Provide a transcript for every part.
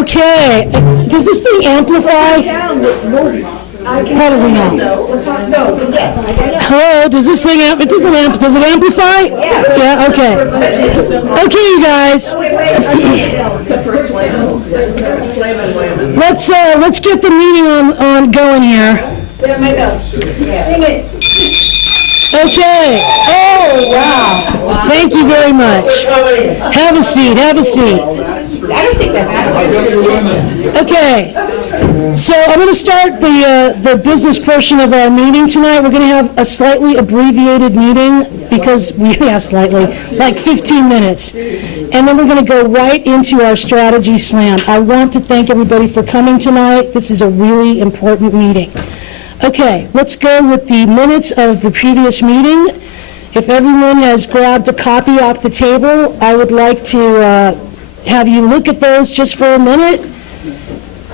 Okay, does this thing amplify? Probably not. Hello, does this thing does it amplify? Yeah, okay. Okay, you guys. Let's get the meeting on going here. Okay. Oh, wow. Thank you very much. Have a seat, have a seat. Okay, so I'm going to start the business portion of our meeting tonight. We're going to have a slightly abbreviated meeting because like 15 minutes. And then we're going to go right into our strategy slam. I want to thank everybody for coming tonight. This is a really important meeting. Okay, let's go with the minutes of the previous meeting. If everyone has grabbed a copy off the table, I would like to have you look at those just for a minute,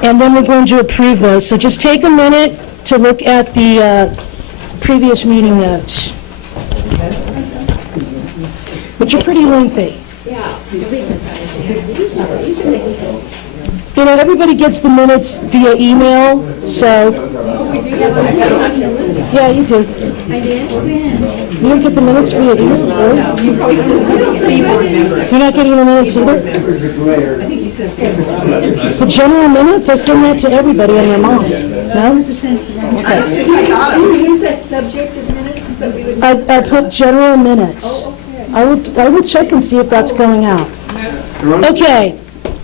and then we're going to approve those. So just take a minute to look at the previous meeting notes, which are pretty lengthy. You know, everybody gets the minutes via email, so... Yeah, you do. I did? You didn't get the minutes via email? Really? You're not getting the minutes either? The general minutes? I send that to everybody and their mom. No? Okay. Use that subject of minutes that we would... I put general minutes. I would check and see if that's going out. Okay.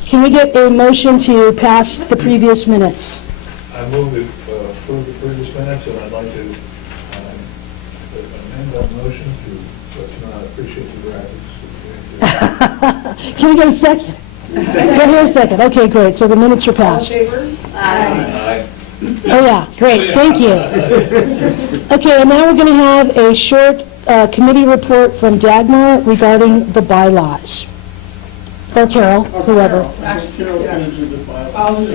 Can we get a motion to pass the previous minutes? I move to approve the previous minutes, and I'd like to amend that motion to appreciate the graphics. Can we get a second? Do I hear a second? Okay, great. So the minutes are passed. All in favor? Aye. Oh, yeah, great. Thank you. Okay, and now we're going to have a short committee report from Dagmar regarding the bylaws. Or Carol, whoever. I'll do the bylaws.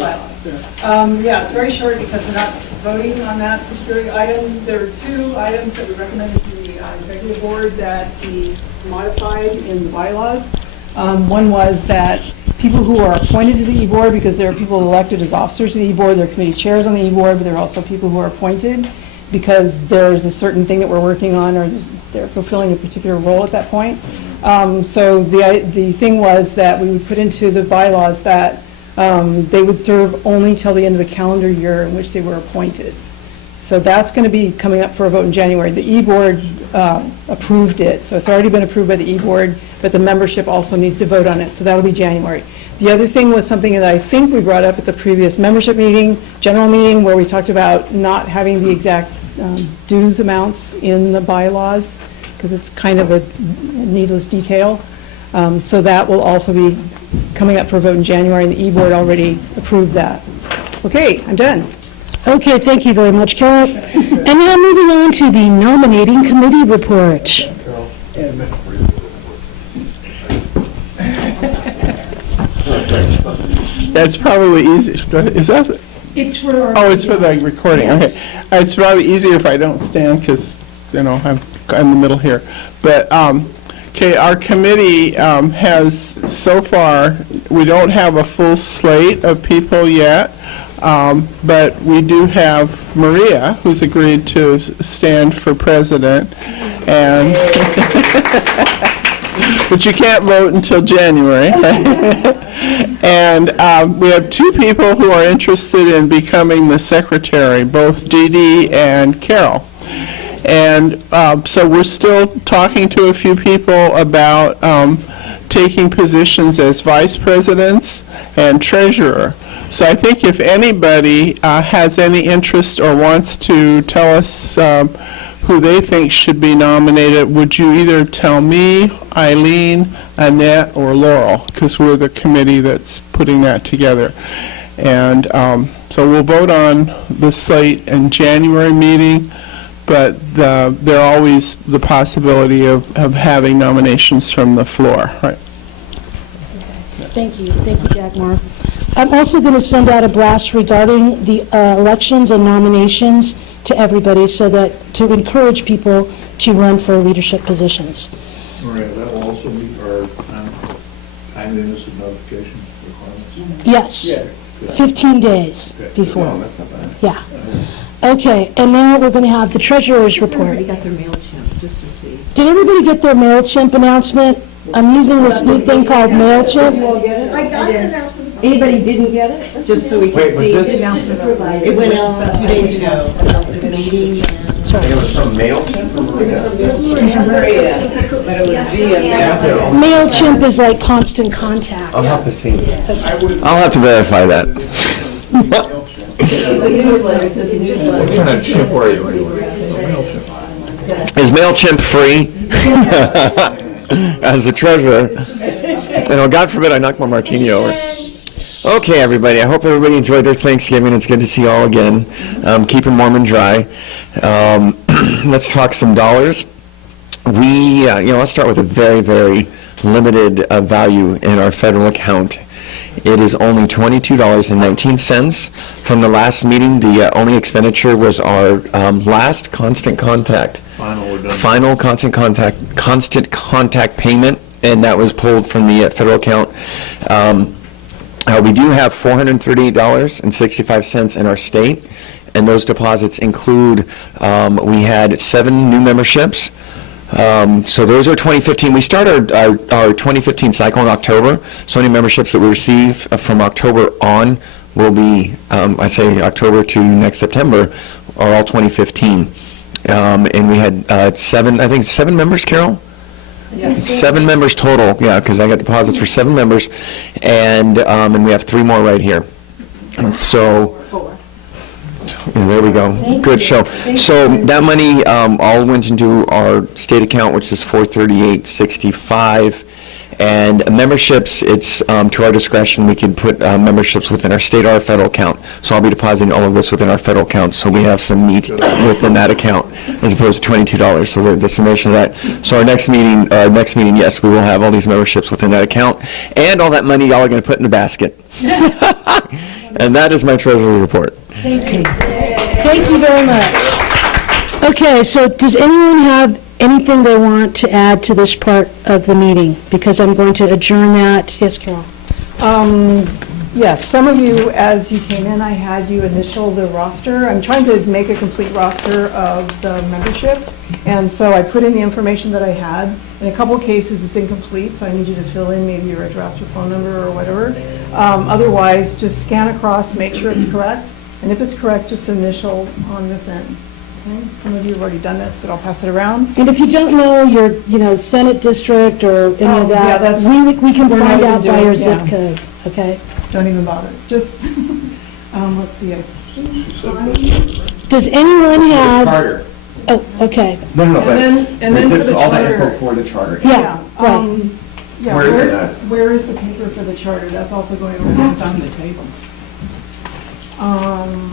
Yeah, it's very short because we're not voting on that particular item. There are two items that we recommended to the executive board that be modified in the bylaws. One was that people who are appointed to the E-board, because there are people elected as officers of the E-board, there are committee chairs on the E-board, but there are also people who are appointed because there's a certain thing that we're working on or they're fulfilling a particular role at that point. So the thing was that we would put into the bylaws that they would serve only till the end of the calendar year in which they were appointed. So that's going to be coming up for a vote in January. The E-board approved it, so it's already been approved by the E-board, but the membership also needs to vote on it, so that'll be January. The other thing was something that I think we brought up at the previous membership meeting, general meeting, where we talked about not having the exact dues amounts in the bylaws, because it's kind of a needless detail. So that will also be coming up for a vote in January, and the E-board already approved that. Okay, I'm done. Okay, thank you very much, Carol. And now moving on to the nominating committee report. That's probably easy. Is that? It's for... Oh, it's for the recording. Okay. It's probably easier if I don't stand because, you know, I'm in the middle here. But, okay, our committee has, so far, we don't have a full slate of people yet, but we do have Maria, who's agreed to stand for president, and but you can't vote until January. And we have two people who are interested in becoming the secretary, both Dee Dee and Carol. And so we're still talking to a few people about taking positions as vice presidents and treasurer. So I think if anybody has any interest or wants to tell us who they think should be nominated, would you either tell me, Eileen, Annette, or Laurel? Because we're the committee that's putting that together. And so we'll vote on the slate in January meeting, but there are always the possibility of having nominations from the floor. Right. Thank you, Dagmar. I'm also going to send out a blast regarding the elections and nominations to everybody so that, to encourage people to run for leadership positions. Maria, that will also meet our timeliness of notification requirements? Yes, 15 days before. No, that's not bad. Yeah. Okay, and now we're going to have the treasurer's report. Everybody got their MailChimp, just to see. Did everybody get their MailChimp announcement? I'm using this new thing called MailChimp. I got the announcement. Anybody didn't get it? Just so we can see. It went out 2 days ago, about the meeting and. Sorry. It was from MailChimp or Maria? Maria, but it was via. MailChimp is like Constant Contact. I'll have to see. I'll have to verify that. What kind of chimp were you anyway? Is MailChimp free? As the treasurer. And God forbid I knock my martini over. Okay, everybody. I hope everybody enjoyed their Thanksgiving. It's good to see you all again. Keep them warm and dry. Let's talk some dollars. Let's start with a very, very limited value in our federal account. It is only $22.19. From the last meeting, the only expenditure was our last constant contact. Final constant contact payment, and that was pulled from the federal account. We do have $438.65 in our state, and those deposits include, we had 7 new memberships. So those are 2015. We started our 2015 cycle in October, so any memberships that we receive from October on will be, I say October to next September, are all 2015. And we had 7 members, Carol? Yes. 7 members total, yeah, because I got deposits for 7 members, and we have 3 more right here. So, and there we go. Good show. So that money all went into our state account, which is $438.65. And memberships, it's to our discretion. We can put memberships within our state or our federal account. So I'll be depositing all of this within our federal account, so we have some meat within that account, as opposed to $22. So the summation of that. So our next meeting, yes, we will have all these memberships within that account, and all that money y'all are going to put in the basket. And that is my treasury report. Thank you. Thank you very much. Okay, so does anyone have anything they want to add to this part of the meeting? Because I'm going to adjourn that. Yes, Carol? Yes, some of you, as you came in, I had you initial the roster. I'm trying to make a complete roster of the membership, and so I put in the information that I had. In a couple of cases, it's incomplete, so I need you to fill in maybe your address or phone number or whatever. Otherwise, just scan across, make sure it's correct, and if it's correct, just initial on this end. Okay? Some of you have already done this, but I'll pass it around. And if you don't know your, Senate district or any of yeah, that, that's- we can we're not find even out by your doing- zip yeah. code, okay? Don't even bother. Just, let's see. Does anyone have, Charter. oh, okay, No, And then for the all that charter. info for the charter. yeah, right. Yeah, Where is it at? Where is the paper for the charter? That's also going on the table.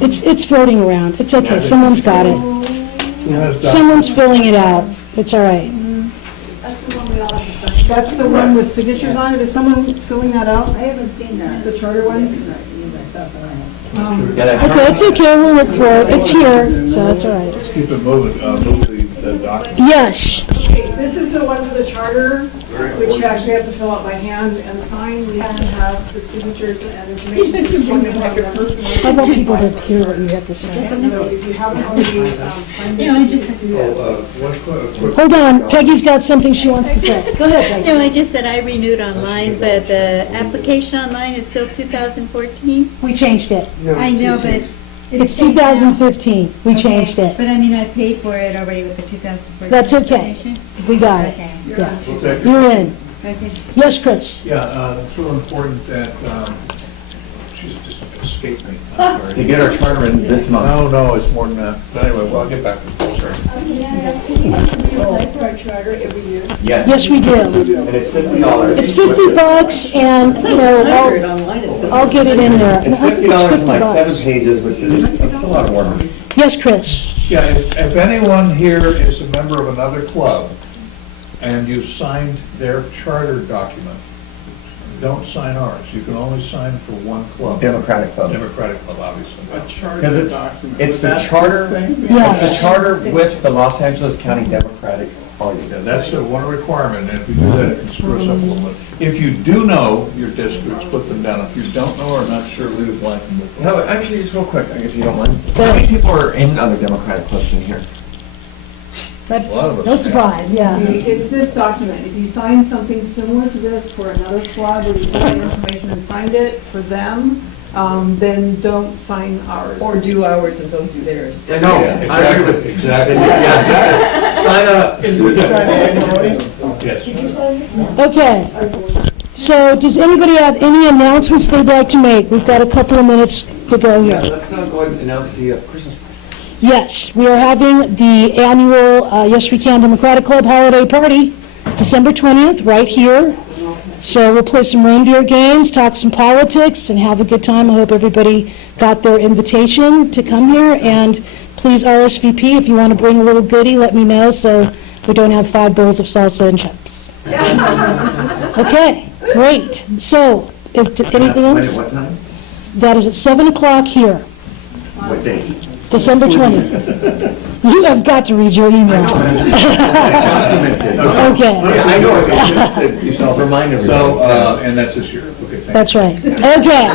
It's floating around. It's okay, someone's got it. Someone's filling it out. It's all right. That's the one with signatures on it. Is someone filling that out? I haven't seen that. The charter one? Okay, it's okay, we'll look for it. It's here, so it's all right. Keep it moving, move the document. Yes, Okay, this is the one for the charter, which you actually have to fill out by hand and sign. We have to have the signatures and information. how about people that hear what you have to say? So if you haven't already signed it, you can do that. One quick, Hold on, Peggy's got something she wants to say. Go ahead, Peggy. No, I just said I renewed online, but the application online is still 2014. We changed it. I know, but It's changed now. 2015. We Okay, changed it. But I mean, I paid for it already with the 2014. That's okay. information. We got it. Okay. Yeah, we'll take it. you're in. Okay. Yes, Chris? Yeah, it's real important that She's just escaped me. I'm sorry. To get our charter in this month. No, it's more than that. But anyway, well, I'll get back to it, sorry. We apply for our charter every year. Yes, we do. And it's $50. It's $50 and, you know, I'll get it in there. It's I think $50 and like $50. 7 pages, which is, it's a lot of work. Yes, Chris? Yeah, if anyone here is a member of another club and you've signed their charter document, don't sign ours. You can only sign for one club. Democratic Club. Democratic Club, obviously. Because it's the charter, it's the Yes. charter with the Los Angeles County Democratic Party. Yeah, that's one requirement, and if you do that, it can screw us up a little bit. If you do know your districts, put them down. If you don't know or are not sure, leave it blank and move on. No, actually, just real quick, if you don't mind. Go How many ahead. people are in other Democratic clubs in here? That's, A lot of us, no yeah. surprise, yeah. It's this document. If you sign something similar to this for another club, or you put in information and signed it for them, then don't sign ours. Or do ours and don't do theirs. I know, Yeah, I agree with exactly. Yeah, sign up. Is this done annually? Yes. Okay. So does anybody have any announcements they'd like to make? We've got a couple of minutes to go Yeah, here. let's go ahead and announce the Christmas. Yes, we are having the annual Yes We Can Democratic Club holiday party, December 20th, right here. So we'll play some reindeer games, talk some politics, and have a good time. I hope everybody got their invitation to come here, and please RSVP. If you want to bring a little goodie, let me know, so we don't have 5 bowls of salsa and chips. Okay, great. So, if anything When, else? at what time? That is at 7 o'clock here, What date? December 20th. You have got to read your email. Documented. Okay. Yeah, I know, it's just to remind everybody. So, and that's this year. Okay, thank you. That's right. Okay,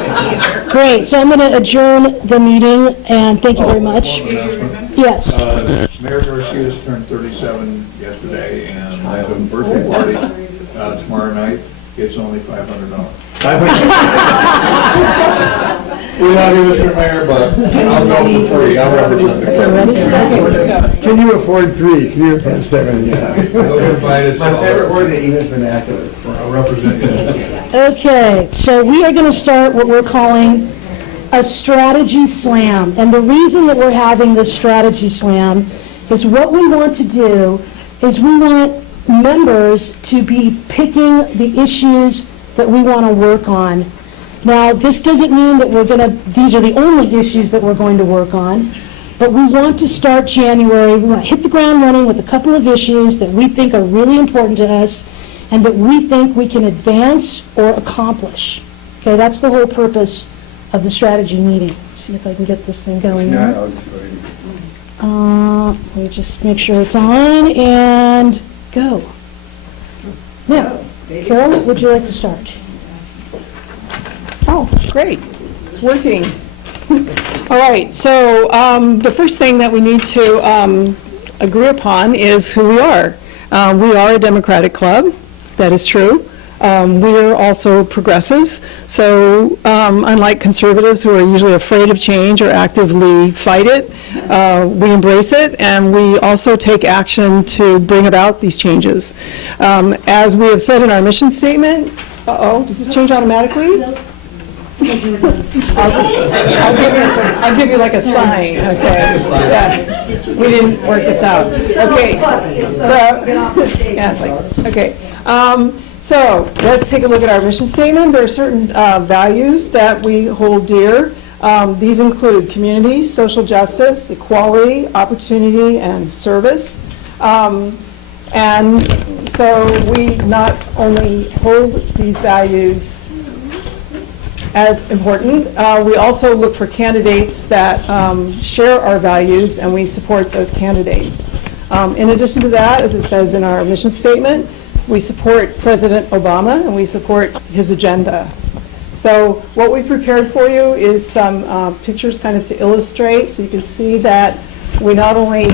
great. So I'm going to adjourn the meeting, and thank you very much. One announcement. Yes. Mayor Garcia's turned 37 yesterday, and I have a birthday party tomorrow night. It's only $500. We love you, Mr. Mayor, but I'll go for free. I'll represent the club. Ready? Okay, let's go. Can you afford 3? Can you afford 7? Yeah. We'll invite us My all. favorite word that even vernacular. I'll represent you. Okay, so we are going to start what we're calling a strategy slam. And the reason that we're having this strategy slam is what we want to do is we want members to be picking the issues that we want to work on. Now, this doesn't mean that these are the only issues that we're going to work on, but we want to start January, we want to hit the ground running with a couple of issues that we think are really important to us and that we think we can advance or accomplish. Okay, that's the whole purpose of the strategy meeting. Let's see if I can get this thing going Yeah, here. I'll just go ahead. Let me just make sure it's on and go. Now, Carol, would you like to start? Oh, great. It's working. All right, so the first thing that we need to agree upon is who we are. We are a Democratic club, that is true. We are also progressives, so unlike conservatives who are usually afraid of change or actively fight it, we embrace it, and we also take action to bring about these changes. As we have said in our mission statement, does this change automatically? I'll give you like a sign, okay? Yeah, we didn't work this out. Okay, so let's take a look at our mission statement. There are certain values that we hold dear. These include community, social justice, equality, opportunity, and service. And so we not only hold these values as important, we also look for candidates that share our values, and we support those candidates. In addition to that, as it says in our mission statement, we support President Obama and we support his agenda. So what we prepared for you is some pictures kind of to illustrate, so you can see that we not only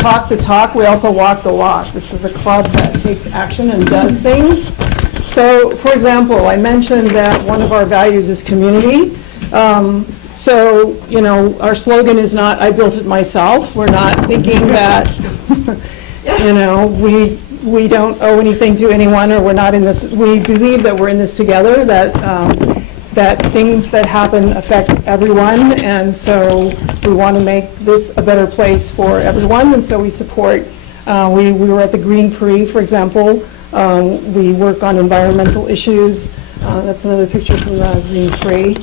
talk the talk, we also walk the walk. This is a club that takes action and does things. So, for example, I mentioned that one of our values is community. So, you know, our slogan is not, I built it myself. We're not thinking that, you know, we don't owe anything to anyone, or we're not in this, we believe that we're in this together, that that things that happen affect everyone, and so we want to make this a better place for everyone, and so we support, we were at the Green Prix, for example. We work on environmental issues. That's another picture from the Green Prix.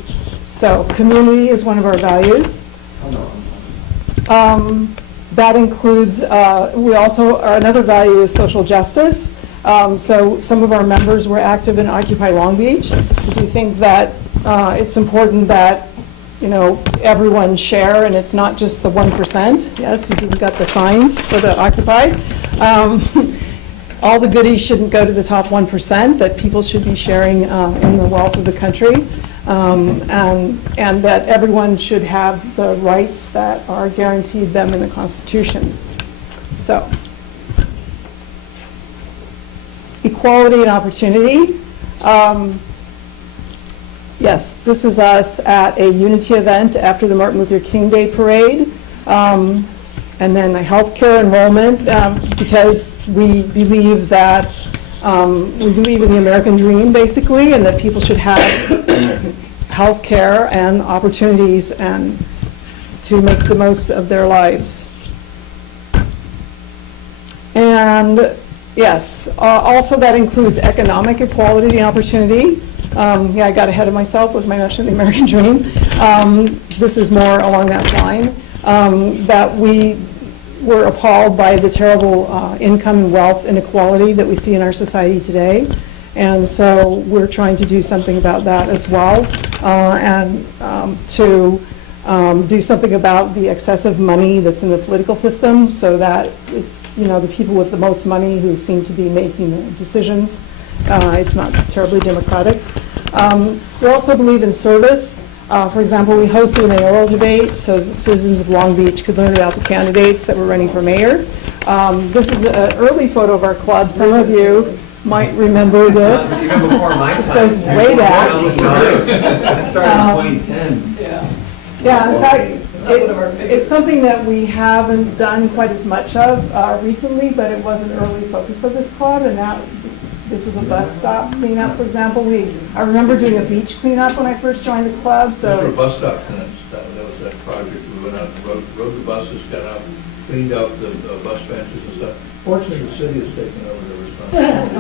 So community is one of our values. That includes, we also, another value is social justice. So some of our members were active in Occupy Long Beach, because we think that it's important that, you know, everyone share, and it's not just the 1%. Yes, you've even got the signs for the Occupy. All the goodies shouldn't go to the top 1%, that people should be sharing in the wealth of the country, and that everyone should have the rights that are guaranteed them in the Constitution. So, equality and opportunity. Yes, this is us at a Unity event after the Martin Luther King Day Parade. And then the healthcare enrollment, because we believe that, we believe in the American dream, basically, and that people should have healthcare and opportunities and to make the most of their lives. And yes, also that includes economic equality and opportunity. Yeah, I got ahead of myself with my notion of the American dream. This is more along that line, that we were appalled by the terrible income and wealth inequality that we see in our society today. And so we're trying to do something about that as well, and to do something about the excessive money that's in the political system, so that it's, you know, the people with the most money who seem to be making the decisions. It's not terribly democratic. We also believe in service. For example, we hosted a mayoral debate so that citizens of Long Beach could learn about the candidates that were running for mayor. This is an early photo of our club. Some of you might remember this. Even before my This time. goes way back. I started in 2010. Yeah, in fact, it's something that we haven't done quite as much of recently, but it was an early focus of this club, and this was a bus stop cleanup, for example. I remember doing a beach cleanup when I first joined the club, Those so. were bus stop tenants, that was that project, we went out and rode the buses, got out, cleaned up the bus benches and stuff. Fortunately, the city has taken over the responsibility.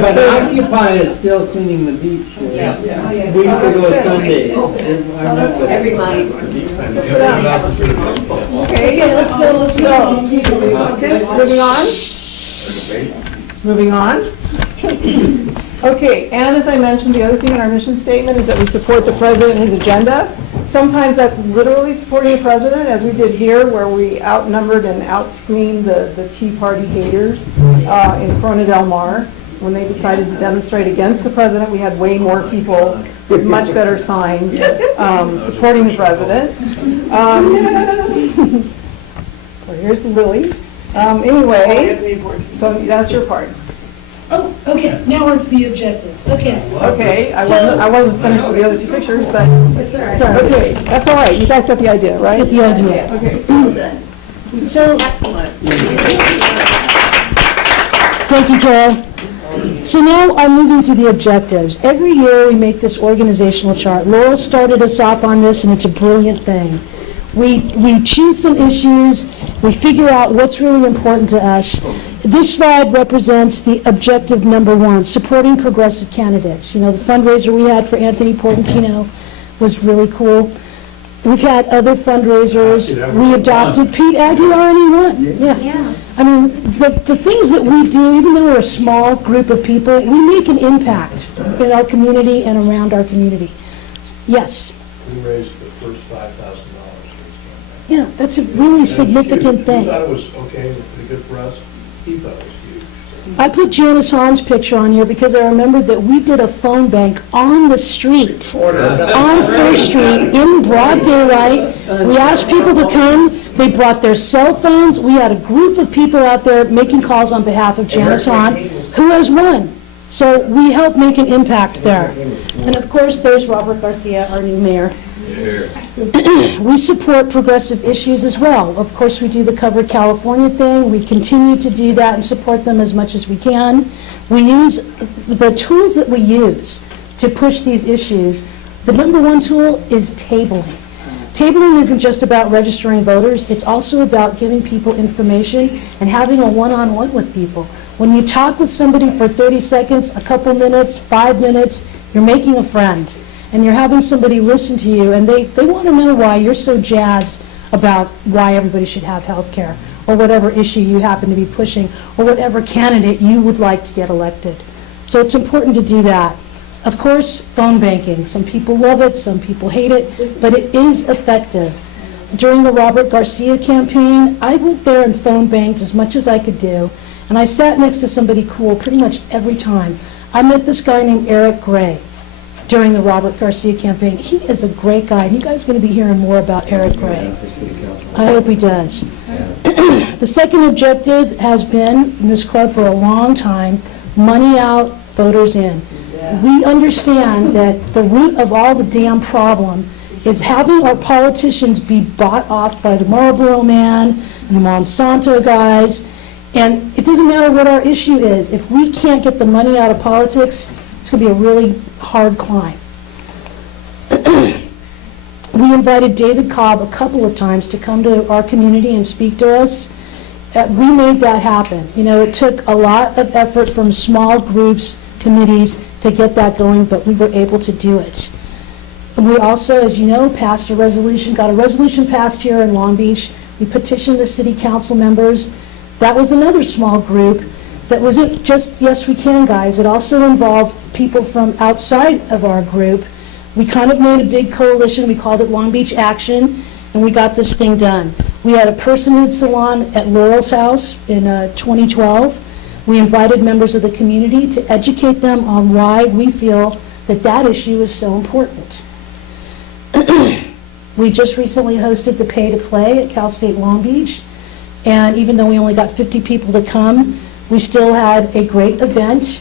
But Occupy is still cleaning the beach. Yeah. We used to go Sundays. Every month. Okay, let's go, so, moving on. Moving on. Okay, and as I mentioned, the other thing in our mission statement is that we support the president and his agenda. Sometimes that's literally supporting the president, as we did here, where we outnumbered and outscreened the Tea Party haters in Corona Del Mar. When they decided to demonstrate against the president, we had way more people with much better signs supporting the president. Well, here's Lily. Anyway, so that's your part. Oh, okay, now we're to the objectives, okay. Okay, I wasn't finished with the other two pictures, but, okay, that's all right, you guys got the idea, right? Get the idea. Okay. So, Excellent. thank you, Carol. So now I'm moving to the objectives. Every year we make this organizational chart. Laurel started us off on this, and it's a brilliant thing. We choose some issues, we figure out what's really important to us. This slide represents the objective number 1, supporting progressive candidates. You know, the fundraiser we had for Anthony Portantino was really cool. We've had other fundraisers. We adopted Pete Aguilar, and he won. Yeah. I mean, the things that we do, even though we're a small group of people, we make an impact in our community and around our community. Yes? We raised the first $5,000 for this campaign. Yeah, that's a really significant thing. He thought it was okay, it was pretty good for us. He thought it was huge. I put Janice Hahn's picture on here because I remembered that we did a phone bank on the street, on First Street, in broad daylight. We asked people to come. They brought their cell phones. We had a group of people out there making calls on behalf of Janice Hahn, who has won. So we helped make an impact there. And of course, there's Robert Garcia, our new mayor. We support progressive issues as well. Of course, we do the Cover California thing. We continue to do that and support them as much as we can. We use the tools that we use to push these issues. The number one tool is tabling. Tabling isn't just about registering voters, it's also about giving people information and having a one-on-one with people. When you talk with somebody for 30 seconds, a couple minutes, 5 minutes, you're making a friend. And you're having somebody listen to you, and they want to know why you're so jazzed about why everybody should have health care, or whatever issue you happen to be pushing, or whatever candidate you would like to get elected. So it's important to do that. Of course, phone banking. Some people love it, some people hate it, but it is effective. During the Robert Garcia campaign, I went there and phone banked as much as I could do, and I sat next to somebody cool pretty much every time. I met this guy named Eric Gray during the Robert Garcia campaign. He is a great guy, and you guys are going to be hearing more about Eric Gray. I hope he does. The second objective has been, in this club for a long time, money out, voters in. We understand that the root of all the damn problem is having our politicians be bought off by the Marlboro Man and the Monsanto guys, and it doesn't matter what our issue is. If we can't get the money out of politics, it's going to be a really hard climb. We invited David Cobb a couple of times to come to our community and speak to us. We made that happen. You know, it took a lot of effort from small groups, committees, to get that going, but we were able to do it. And we also, as you know, passed a resolution, got a resolution passed here in Long Beach. We petitioned the city council members. That was another small group that wasn't just Yes We Can guys. It also involved people from outside of our group. We kind of made a big coalition. We called it Long Beach Action, and we got this thing done. We had a personhood salon at Laurel's house in 2012. We invited members of the community to educate them on why we feel that that issue is so important. We just recently hosted the Pay to Play at Cal State Long Beach, and even though we only got 50 people to come, we still had a great event.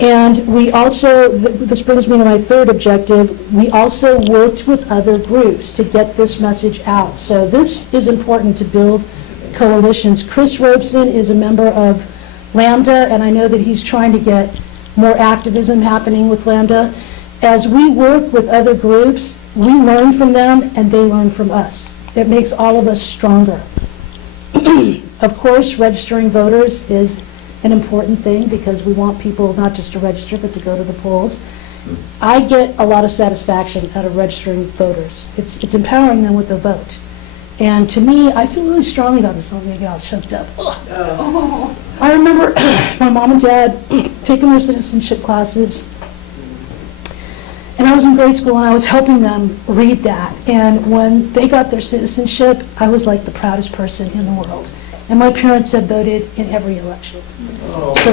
And we also, this brings me to my third objective, we also worked with other groups to get this message out. So this is important to build coalitions. Chris Robeson is a member of Lambda, and I know that he's trying to get more activism happening with Lambda. As we work with other groups, we learn from them and they learn from us. It makes all of us stronger. Of course, registering voters is an important thing because we want people not just to register but to go to the polls. I get a lot of satisfaction out of registering voters. It's empowering them with the vote. And to me, I feel really strongly about this. Oh, maybe I'll choked up. Oh. I remember my mom and dad taking their citizenship classes, and I was in grade school and I was helping them read that. And when they got their citizenship, I was like the proudest person in the world. And my parents had voted in every election. So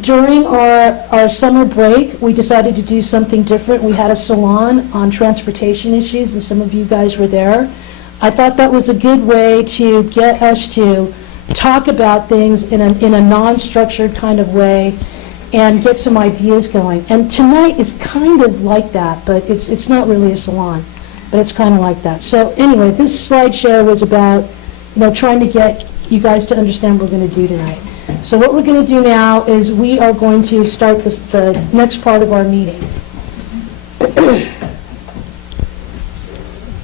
during our summer break, we decided to do something different. We had a salon on transportation issues, and some of you guys were there. I thought that was a good way to get us to talk about things in a non-structured kind of way and get some ideas going. And tonight is kind of like that, but it's not really a salon, but it's kind of like that. So anyway, this slideshow was about, trying to get you guys to understand what we're going to do tonight. So what we're going to do now is we are going to start the next part of our meeting.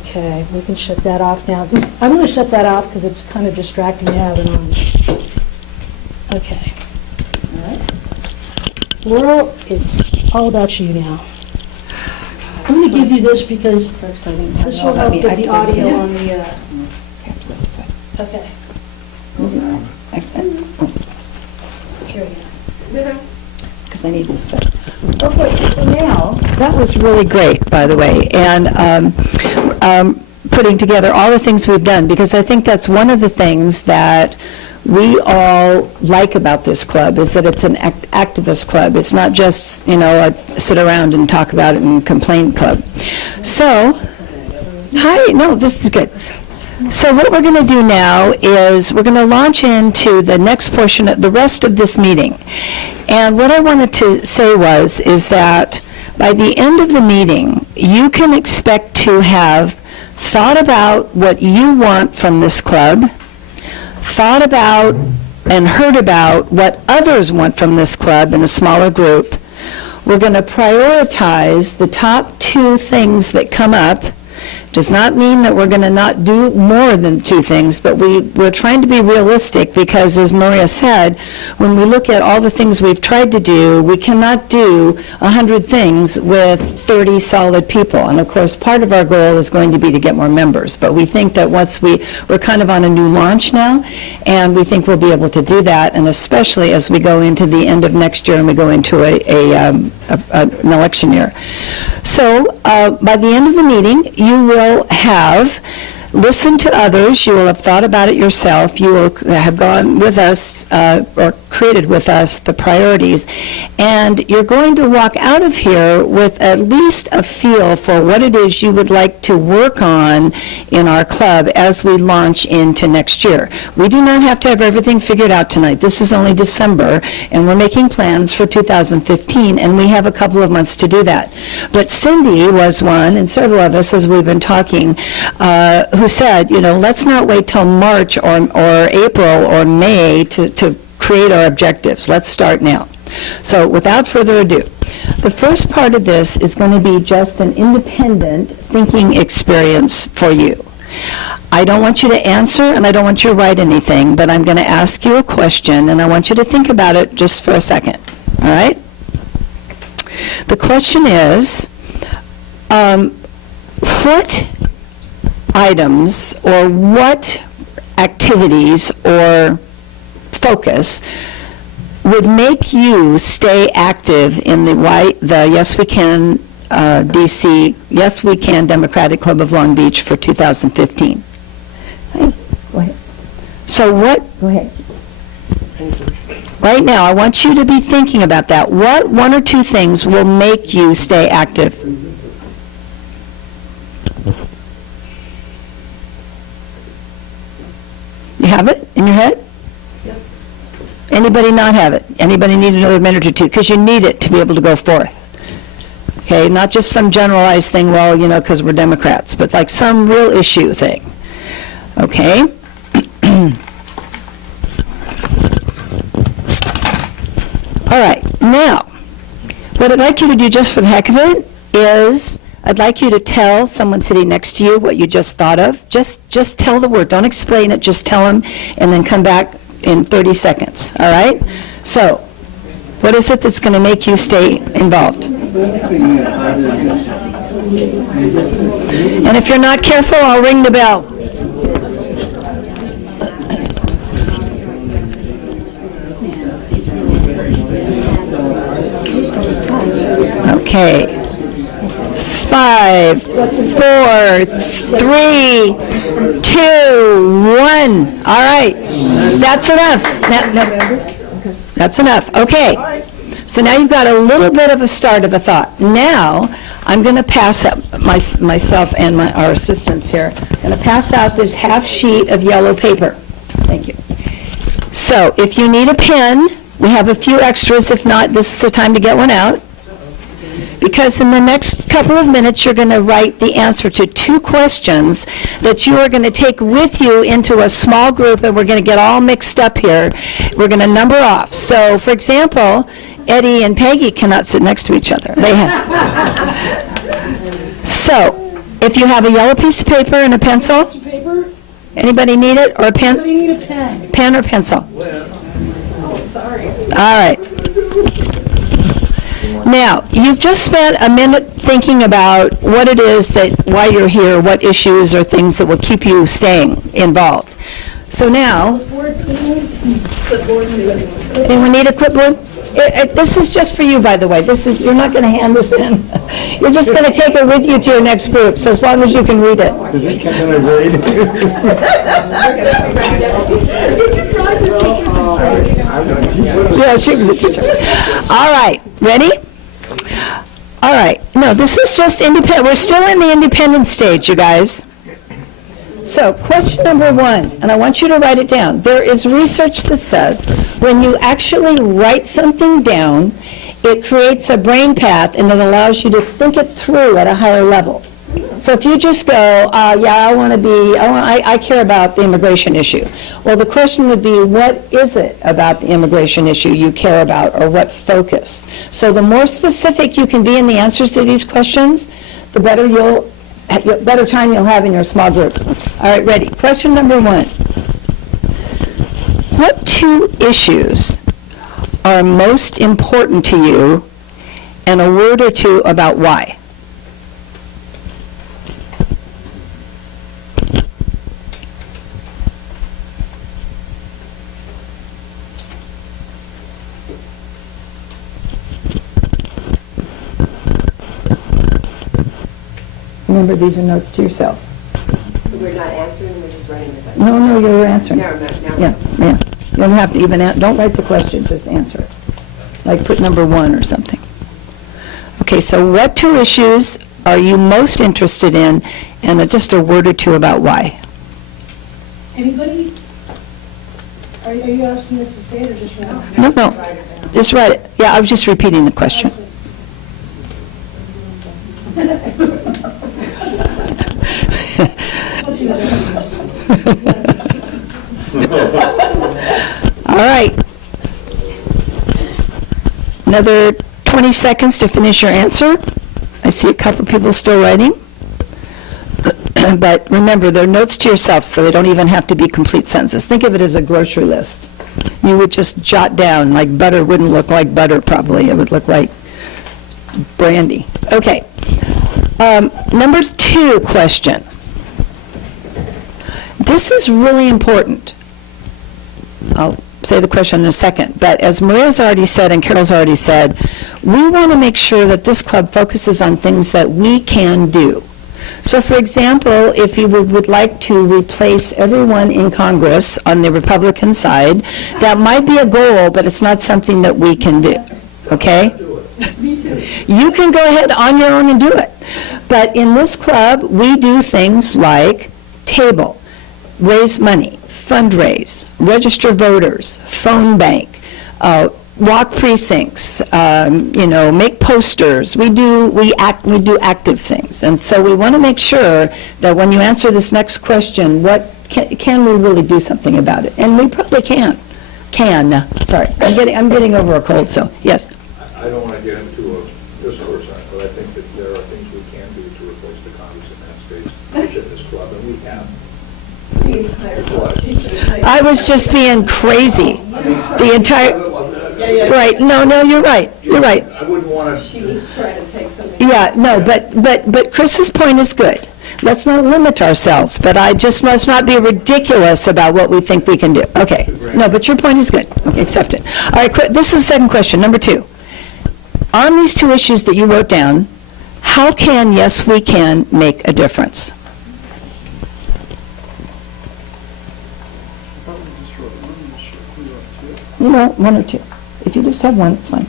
Okay, we can shut that off now. I'm going to shut that off because it's kind of distracting to have it on. Okay. All right. Laurel, it's all about you now. I'm going to give you this because this will help get the audio on the... Okay. Because I need this stuff. Okay, so now, that was really great, by the way, and putting together all the things we've done, because I think that's one of the things that we all like about this club, is that it's an activist club. It's not just, a sit around and talk about it and complain club. So, hi, no, this is good. So what we're going to do now is we're going to launch into the next portion of the rest of this meeting. And what I wanted to say is that by the end of the meeting, you can expect to have thought about what you want from this club, thought about and heard about what others want from this club in a smaller group. We're going to prioritize the top 2 things that come up. Does not mean that we're going to not do more than 2 things, but we're trying to be realistic because, as Maria said, when we look at all the things we've tried to do, we cannot do 100 things with 30 solid people. And of course, part of our goal is going to be to get more members. But we think that once we're kind of on a new launch now, and we think we'll be able to do that, and especially as we go into the end of next year and we go into an election year. So by the end of the meeting, you will have listened to others, you will have thought about it yourself, you will have gone with us, or created with us the priorities, and you're going to walk out of here with at least a feel for what it is you would like to work on in our club as we launch into next year. We do not have to have everything figured out tonight. This is only December, and we're making plans for 2015, and we have a couple of months to do that. But Cindy was one, and several of us, as we've been talking, who said, let's not wait till March or April or May to create our objectives. Let's start now. So without further ado, the first part of this is going to be just an independent thinking experience for you. I don't want you to answer and I don't want you to write anything, but I'm going to ask you a question and I want you to think about it just for a second. All right? The question is, what items or what activities or focus would make you stay active in the Yes We Can DC, Yes We Can Democratic Club of Long Beach for 2015? Hey, go ahead. So go ahead. Right now, I want you to be thinking about that. What 1 or 2 things will make you stay active? You have it in your head? Yep. Anybody not have it? Anybody need another minute or 2? Because you need it to be able to go forth. Okay, not just some generalized thing, because we're Democrats, but like some real issue thing. Okay? All right, now, what I'd like you to do just for the heck of it is I'd like you to tell someone sitting next to you what you just thought of. Just tell the word. Don't explain it. Just tell them, and then come back in 30 seconds. All right? So, what is it that's going to make you stay involved? And if you're not careful, I'll ring the bell. Okay. 5, 4, 3, 2, 1. All right. That's enough. That's enough. Okay. So now you've got a little bit of a start of a thought. Now, I'm going to pass out, myself and our assistants here, I'm going to pass out this half sheet of yellow paper. Thank you. So if you need a pen, we have a few extras. If not, this is the time to get one out. Because in the next couple of minutes, you're going to write the answer to 2 questions that you are going to take with you into a small group, and we're going to get all mixed up here. We're going to number off. So, for example, Eddie and Peggy cannot sit next to each other. They have. So, if you have a yellow piece of paper and a pencil, anybody need it, or a pen? Anybody need a pen? Pen or pencil? Oh, sorry. All right. Now, you've just spent a minute thinking about what it is why you're here, what issues or things that will keep you staying involved. So now, anyone need a clipboard? This is just for you, by the way. You're not going to hand this in. You're just going to take it with you to your next group, so as long as you can read it. Does this come in a grade? Yeah, she was a teacher. All right, ready? All right. No, this is just independent. We're still in the independent stage, you guys. So, question number 1, and I want you to write it down. There is research that says when you actually write something down, it creates a brain path and it allows you to think it through at a higher level. So if you just go, I care about the immigration issue. Well, the question would be, what is it about the immigration issue you care about, or what focus? So the more specific you can be in the answers to these questions, the better better time you'll have in your small groups. All right, ready. Question number 1. What 2 issues are most important to you, and a word or 2 about why? Remember, these are notes to yourself. So we're not answering, we're just writing it. No, you're answering. Now. Yeah. You don't have to even, don't write the question, just answer it. Like put number 1 or something. Okay, so what 2 issues are you most interested in, and just a word or 2 about why? Anybody? Are you asking us to say it or just write? No, just write it. Yeah, I was just repeating the question. All right. Another 20 seconds to finish your answer. I see a couple people still writing. But remember, they're notes to yourself, so they don't even have to be complete sentences. Think of it as a grocery list. You would just jot down, like butter wouldn't look like butter probably. It would look like brandy. Okay. Number 2 question. This is really important. I'll say the question in a second, but as Maria's already said and Carol's already said, we want to make sure that this club focuses on things that we can do. So for example, if you would like to replace everyone in Congress on the Republican side, that might be a goal, but it's not something that we can do, okay? You can go ahead on your own and do it. But in this club, we do things like table, raise money, fundraise, register voters, phone bank, walk precincts, make posters. We do active things. And so we want to make sure that when you answer this next question, what can we really do something about it? And we probably can. Sorry, I'm getting over a cold, so yes. I don't want to get into a discourse on it, but I think that there are things we can do to replace the Congress in that space within this club, and we can. I was just being crazy. The entire, right, no, you're right. I wouldn't want to. She was trying to take something. Yeah, no, but Chris's point is good. Let's not limit ourselves, but let's not be ridiculous about what we think we can do. Okay, no, but your point is good. Okay, accept it. All right, this is the second question, number 2. On these 2 issues that you wrote down, how can Yes We Can make a difference? No, 1 or 2. If you just have 1, it's fine.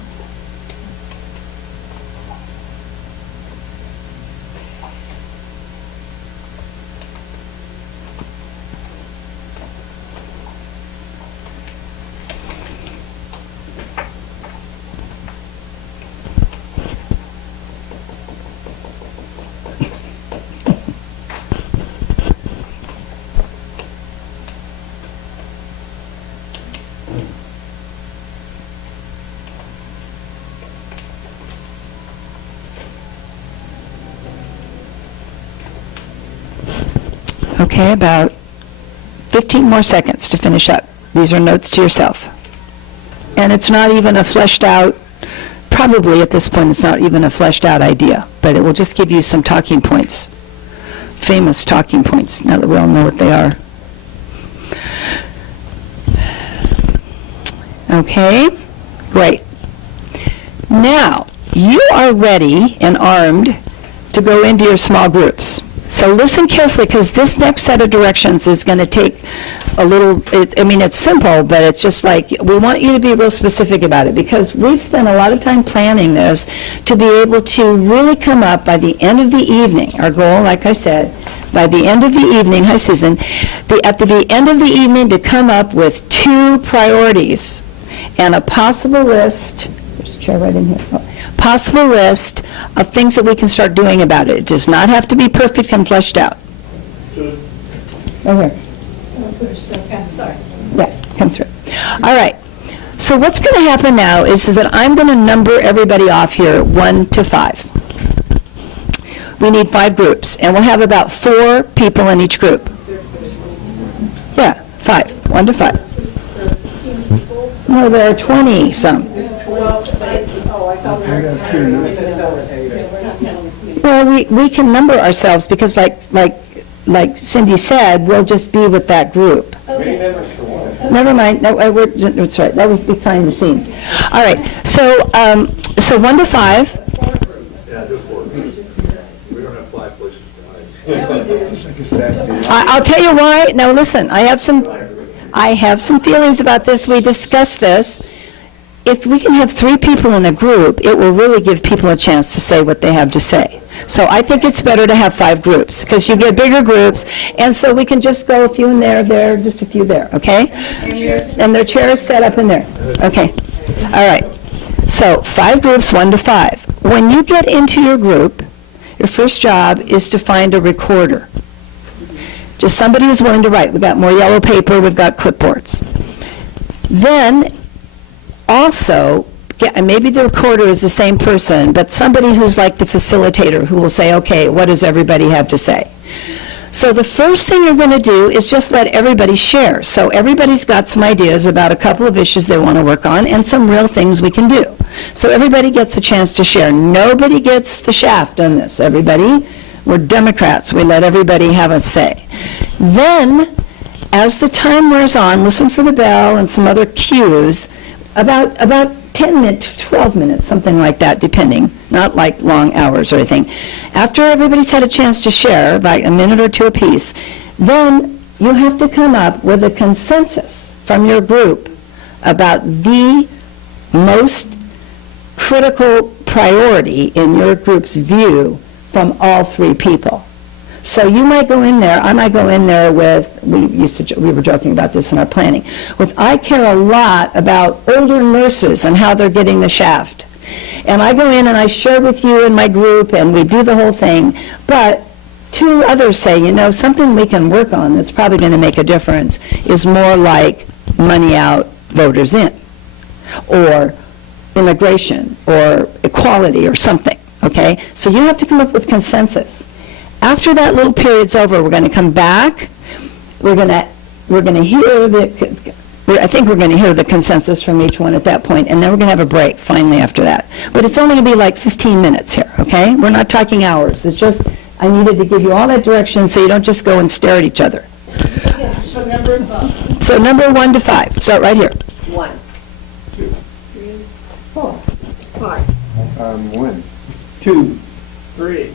Okay, about 15 more seconds to finish up. These are notes to yourself. And it's not even a fleshed out, probably at this point it's not even a fleshed out idea, but it will just give you some talking points, famous talking points, now that we all know what they are. Okay, great. Now, you are ready and armed to go into your small groups. So listen carefully, because this next set of directions is going to take a little, it's simple, but it's just like, we want you to be real specific about it, because we've spent a lot of time planning this to be able to really come up by the end of the evening. Our goal, like I said, by the end of the evening, hi Susan, at the end of the evening to come up with 2 priorities and a possible list, there's a chair right in here, possible list of things that we can start doing about it. It does not have to be perfect and fleshed out. Over here. Yeah, come through. All right. So what's going to happen now is that I'm going to number everybody off here 1 to 5. We need 5 groups, and we'll have about 4 people in each group. Yeah, 5, 1 to 5. No, there are 20-some. Well, we can number ourselves because like Cindy said, we'll just be with that group. Never mind, no, that's right, that was behind the scenes. All right, so 1 to 5. Yeah, just 4. We don't have 5 places to hide. I'll tell you why. Now, listen, I have some feelings about this. We discussed this. If we can have 3 people in a group, it will really give people a chance to say what they have to say. So I think it's better to have 5 groups, because you get bigger groups, and so we can just go a few in there, just a few there, okay? And their chairs set up in there. Okay. All right. So 5 groups, 1 to 5. When you get into your group, your first job is to find a recorder. Just somebody who's willing to write. We've got more yellow paper, we've got clipboards. Then, also, maybe the recorder is the same person, but somebody who's like the facilitator who will say, okay, what does everybody have to say? So the first thing you're going to do is just let everybody share. So everybody's got some ideas about a couple of issues they want to work on and some real things we can do. So everybody gets a chance to share. Nobody gets the shaft on this. Everybody, we're Democrats. We let everybody have a say. Then, as the time wears on, listen for the bell and some other cues, about 10 minutes, 12 minutes, something like that, depending, not like long hours or anything. After everybody's had a chance to share, about a minute or 2 apiece, then you have to come up with a consensus from your group about the most critical priority in your group's view from all 3 people. So you might go in there, I might go in there with, we were joking about this in our planning, with I care a lot about older nurses and how they're getting the shaft. And I go in and I share with you in my group and we do the whole thing, but 2 others say, something we can work on that's probably going to make a difference is more like money out, voters in, or immigration, or equality, or something, okay? So you have to come up with consensus. After that little period's over, we're going to come back. We're going to hear I think we're going to hear the consensus from each one at that point, and then we're going to have a break finally after that. But it's only going to be like 15 minutes here, okay? We're not talking hours. It's just I needed to give you all that direction so you don't just go and stare at each other. So number 1 to 5. Start right here. 1, 2, 3, 4, 5, 1, 2, 3.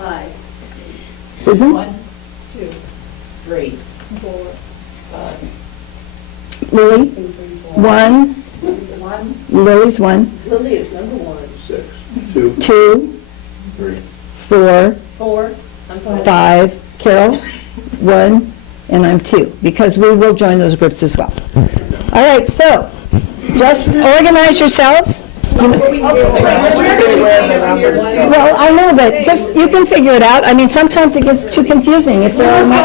5, Susan? 1, 2, 3, 4, 5. Lily? 1. 1. Lily's 1. Lily is number 1. 6, 2, 2. 3. 4. 4. I'm 5. 5. Carol? 1. And I'm 2, because we will join those groups as well. All right, so just organize yourselves. Well, I know, but just, you can figure it out. I mean, sometimes it gets too confusing if there are more.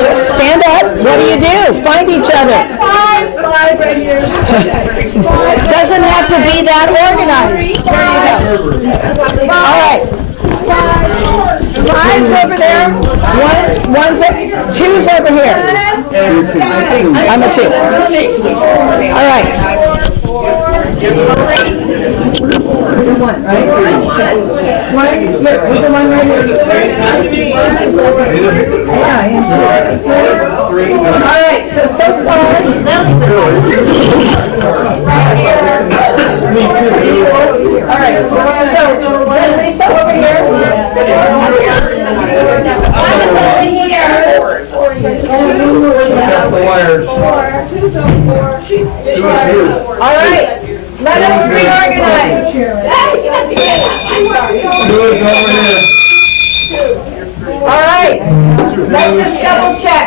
Just stand up. What do? Find each other. 5 right here. Doesn't have to be that organized. There you go. All right. 5's over there. 2's over here. I'm a 2. All right. You're 1, right? 1, you're the 1 right here. Yeah, I am 2. All right, so far. All right, so then Lisa over here. All right, let us reorganize. let's just double check.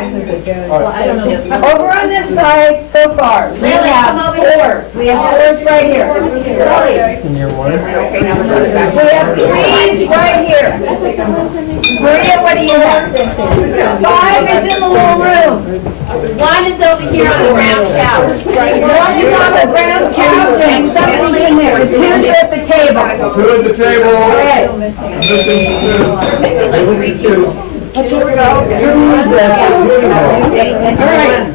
Over on this side, so far, we have fours. We have fours right here. Lily. And you're one? We have threes right here. Maria, what do you have? 5 is in the little room. 1 is over here on the round couch. 1 is on the round couch and somebody's in there. The 2's at the table. 2 at the table. Okay. I'm missing 2. Here we go. All right.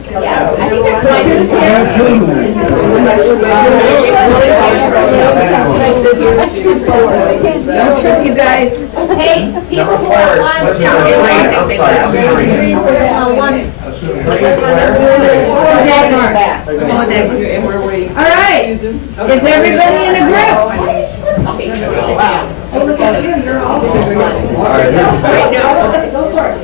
I think don't trip, you guys. Hey, people who are on. All right. Is everybody in a group? Hey, look at you. You're all. Go for it.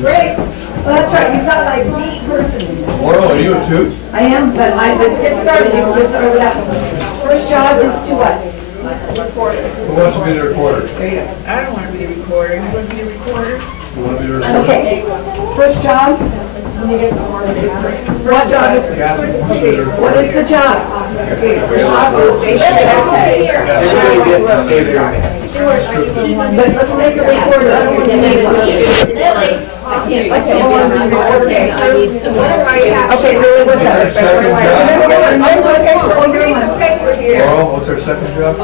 Great. Well, that's right. You've got like 8 persons. Laurel, are you a 2? I am, but get started. You can just start with that one. First job is to what? Who wants to be the recorder? I don't want to be a recorder. You want to be a recorder? Who wants to be the recorder? Okay. First job. What job is it? What is the job? But let's make it recorded. I don't want to name it. Okay, Lily, what's that? Laurel, what's our second job?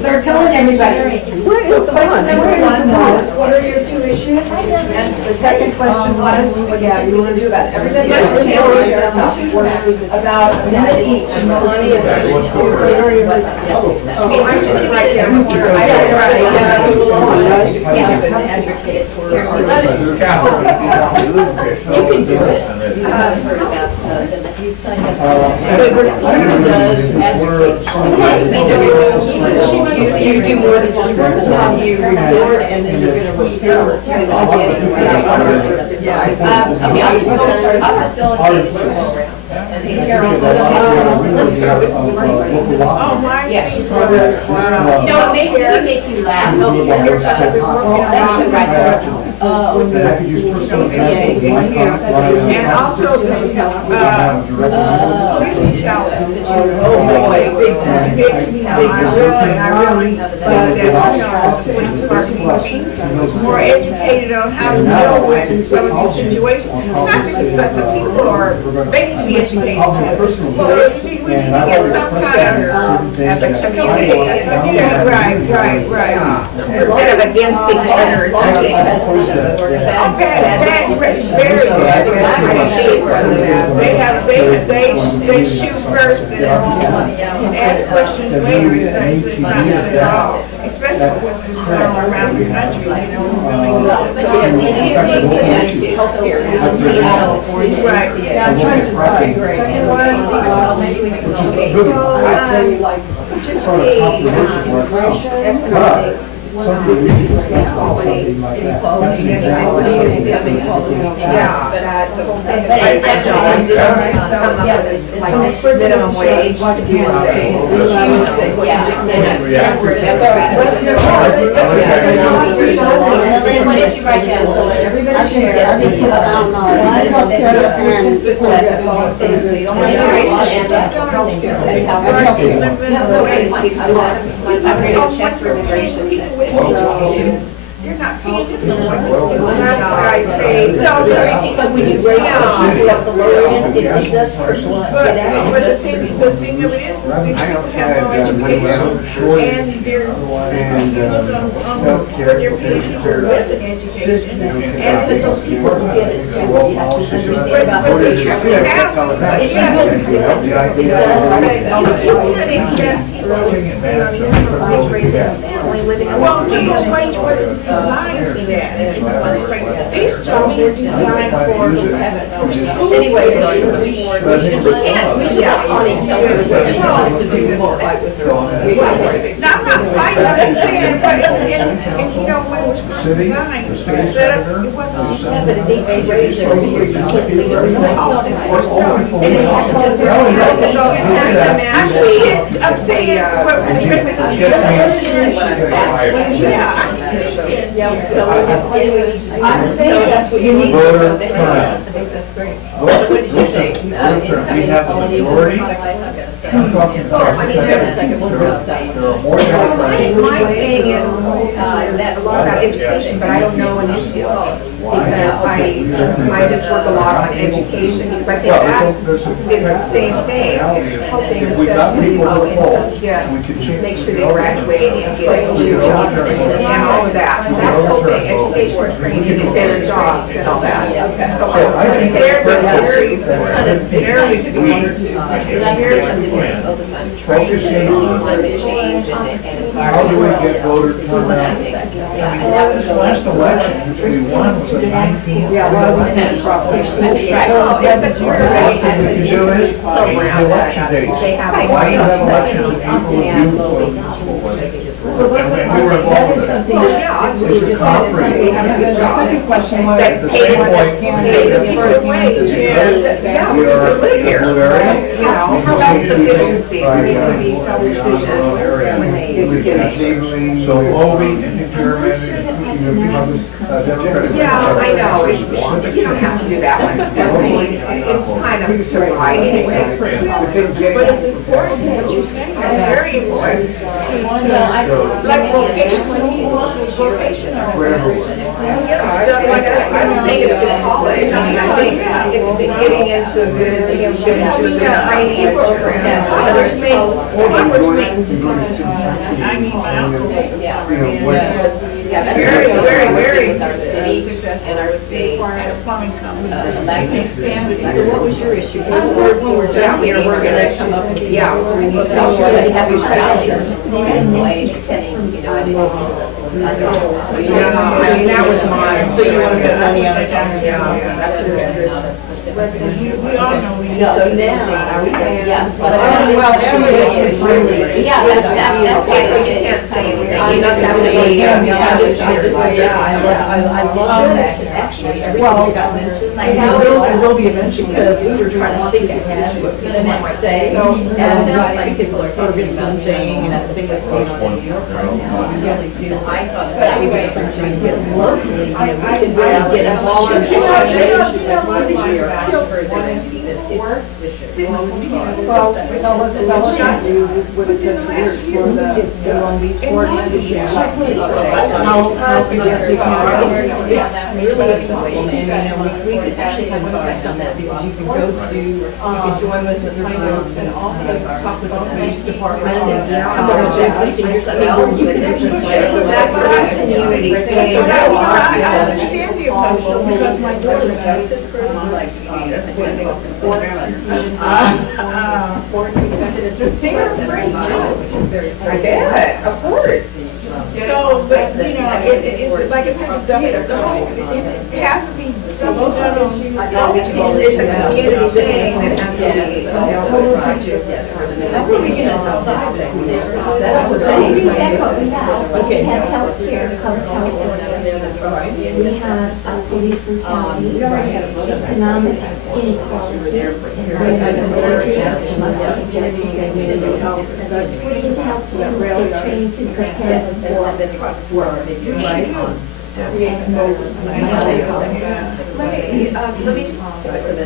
They're telling everybody. Question number 1 was, what are your 2 issues? And the second question was, well, yeah, you want to do that. Everybody has to tell about a minute each. Oh, I'm just right there. You can do it. You do more than just record, you record and then you're gonna record. Oh, my. Yes. No, it make you laugh. And also, oh boy, big time, more educated on how to deal with some of these situations. Not just because the people are ready to be educated. So we need to get some kind of, right. Instead of against each other or something. Okay, that's very good. They shoot first and ask questions later. It's not good at all, especially with the around the country, you know. Right. Yeah, I'm trying to find. Second Minimum wage. What did you write down? So let everybody share. You're not paying them. So when you raise up the lower end, it does first. But the thing of it is, these people have no education, and they're they're paying people with an education, and for those people who get it, you have to well, minimum wage wasn't designed for that. These jobs were designed for school. Anyway, we should not on each other. Now, I'm not fighting, I'm just saying, but, and you know, when it was designed, it wasn't 70 raised every year. You can't leave I'm saying, I'm saying that's what you need. Voter I turnout. think that's great. What did you say? We have a majority. I'm talking Well, I mean, there's there are more Democrats. My thing is, that a lot about education, but I don't know an issue. Because I just work a lot on education, because I think that There's is the same thing. Helping If we got people to the polls, Yeah, we could change. make sure they graduate and get a new job and all of that. That's the whole thing, education is training and better jobs and all that. So I think they're that's very important. Very to be Focusing on how do we get voter turnout? This last election, which we won, was at 19. Yeah, well, we said probably. Right, well, it's a What we do is, election days, why you have elections and people who use and we were involved in it. It's a cooperative. Second question was. That's paid for wage, yeah, we live here. You know, self-sufficiency, so they can be self-sufficient when they get it. So Ovi, Indian Pyramid, you become this Democratic. Yeah, I know, it's, you don't have to do that one. I mean, it's kind of survive anyway. But it's important what you're saying, it's very important. Like vocation, vocation stuff like that. I don't think it's good college. I mean, I think it's getting into a good, training program. Others may, yeah, that's very in our city and our state. Plumbing company. So what was your issue? We're down here, we're gonna come up and, yeah, we need somebody have his value. Yeah, I mean, that was mine. So you want to get money on it? Yeah, that's good. We all know we need. So now, are we paying? Yeah. Well, everybody. Yeah, that's Okay, you can't say anything. You just have to I love that, actually, everything got mentioned. Like, It will be eventually. because we were trying to think ahead what the next day, and like people are focused on saying, and that's the thing that's going on in New York right now. We really feel, I thought that would be something that locally, we could really get involved in. Well, tell us what you would have said for the Long Beach ordinance. How yes, we can. Yeah, really good problem, and, you know, we could actually have an effect on that, because you can go to, you can join with the Pine Oaks and also talk with the police department, and, seniors, well, you can actually play. That's what I'm community thing. I understand the emotion because my daughter's got this I bet, of course. So, but, you know, it's like it's kind of done it, it has to be something done. It's a community thing that has to be. I think we can help that. That's the thing. We have what we have. Okay. We have healthcare, public health. We have police brutality, economic inequality, putting into health schools, training to prepare for work. Let me just,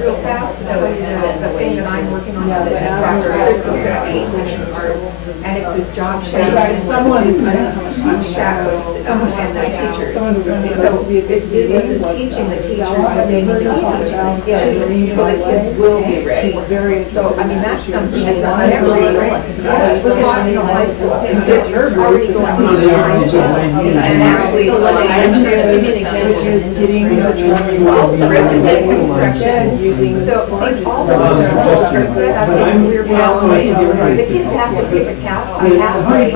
real fast, the thing that I'm working on, and it's this job shadow. Someone is Shadows, and the teachers. So this isn't teaching the teachers what they need to teach. So the kids will be ready. So, I mean, that's something that's not every grade. We're talking high school kids, it's already going on in high school. And actually, Give me an example. getting so, see, all those we're following, the kids have to pick a pathway in ninth grade,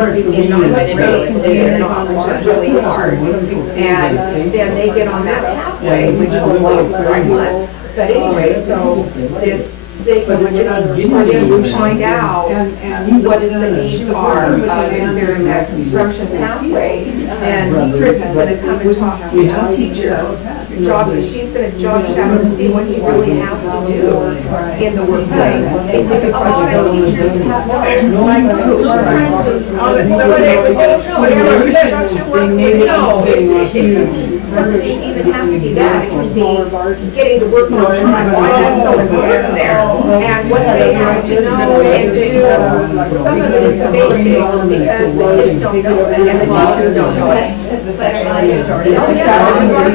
which is really hard. And then they get on that pathway, which will last for a month. But anyway, so this they can look at to find out what the needs are if they're in that construction pathway. And Chris is gonna come and talk to the teacher. She's gonna job shadow to see what he really has to do in the workplace. A lot of teachers have no doesn't even have to be that, it can be getting to work on time, why that's so important there. And what they have to know is do, some of it is basic, because the kids don't know it, and the teachers don't know it. Oh, yeah,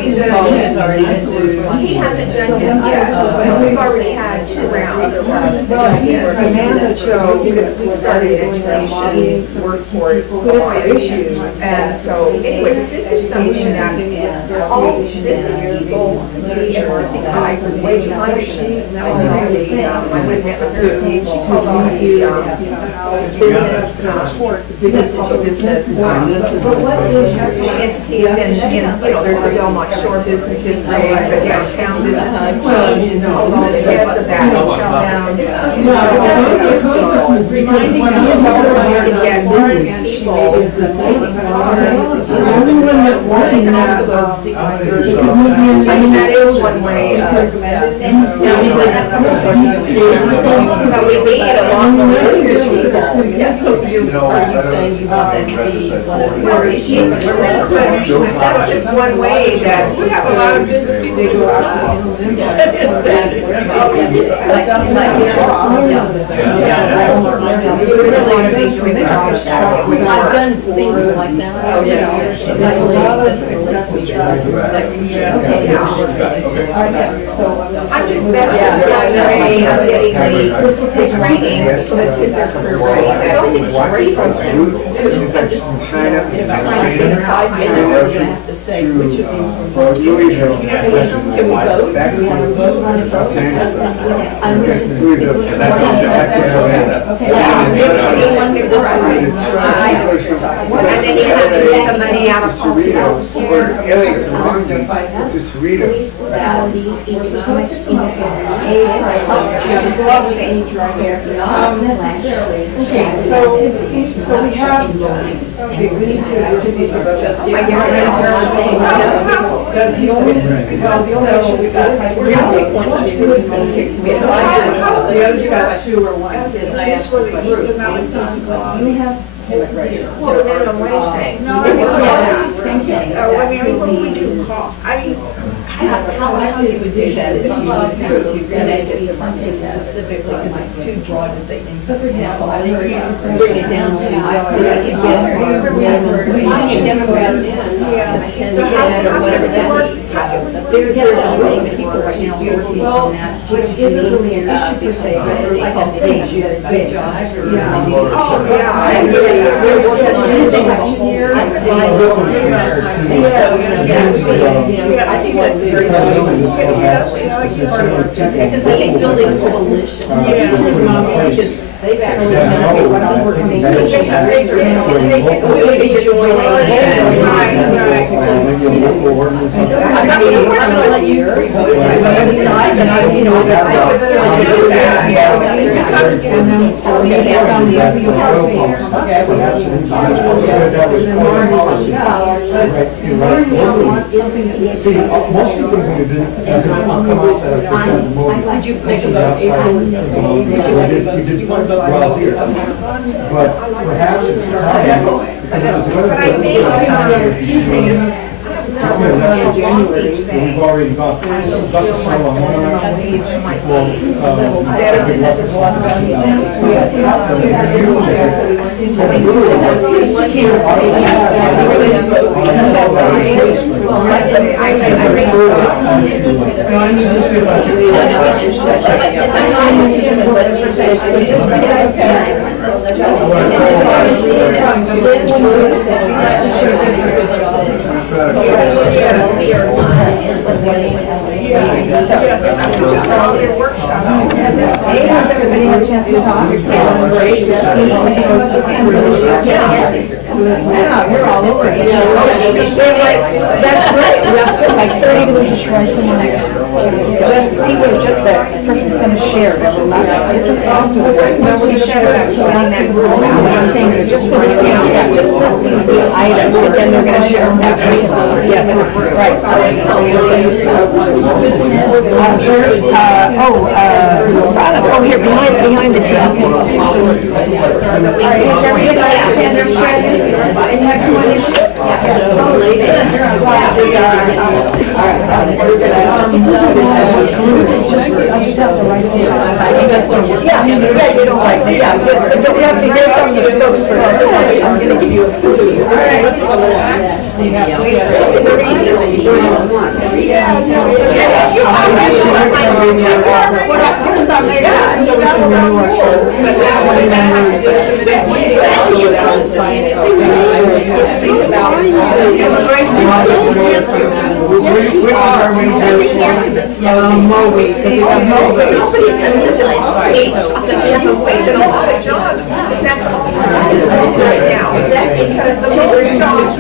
he hasn't done his yet, but we've already had 2 rounds. Amanda showed that we started education, workforce, issues, and so anyway, this is something that all this is people, teachers, I was way behind it. I went and met with her, she told me business, entities, and, you know, there's the Belmont Shore Business District, the downtown business, all the heads of that, I mean, that is one way of, but we need a lot more business people. Yeah, so are you saying you want that to be that's just one way that we have a lot of business people who go out. I've done things like that. I'm just that's one way of getting the training so that kids are career ready. I don't think it's great for them to do. I'm just trying to figure out 5 minutes, we're gonna have to say which of these we're going to do. Can we vote? Do we have a vote on it? And then you have to take the money out of So we have, okay, we need to do these the only the others got 2 or 1. Well, the minimum wage thing. No, I mean, what do we do? I mean, How you would do that is you would have to relate something specifically, because it's too broad to say things. So for example, I think we bring it down to, or whatever that means. There's a way that people right now are working on that, which isn't really an issue per se, but it's like a thing, you have good jobs. oh, yeah, I agree. We're working on it, they have a whole year. I think that's very valuable. Because I think building coalition. Because they've actually done a lot of work on these issues. We would be joining. I'm not going to let you decide, but I, you know, Did you make a vote, April? Would you like to vote? Do you want to vote here? But perhaps it's But I think, January, we've already got buses on Yeah, you're all over it. That's right, we have to, like 30 minutes right from the next. Just, people are just, the person's gonna share, they will not, isn't awful, nobody shared about filling that group. I'm saying, just for this, yeah, just listing the items, and then they're gonna share them next week. Yes, right. Here, behind the table. All right, is everybody out there sharing? And you have one issue? Yeah, you don't like me, yeah, but don't we have to hear from the folks first? I'm gonna give you a clue. All right.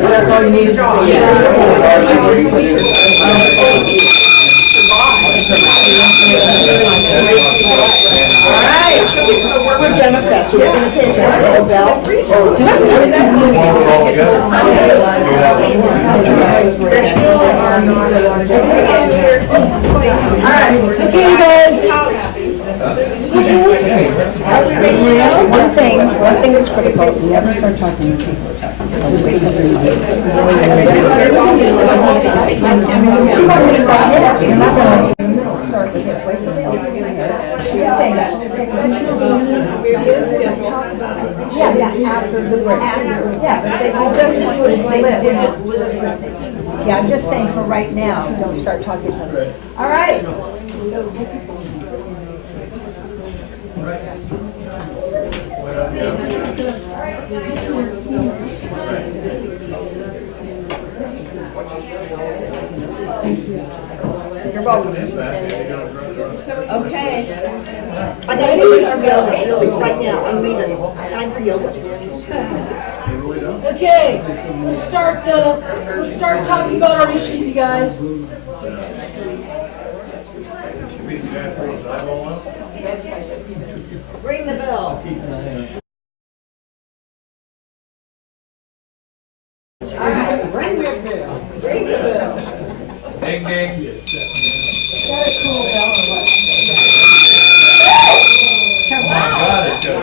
That's all you need to We're Democrats, we're gonna say Okay, you guys. One thing is critical, never start talking when people are talking. Yeah, I'm just saying for right now, don't start talking about it. All right. You're welcome. Okay. I got to do yoga right now. I'm leaving. Time for yoga. Okay, let's start talking about our issues, you guys. Ring the bell. All right, ring the bell. Ring the bell. Ding, ding. Is that a cool bell or what? Oh my God, it's got a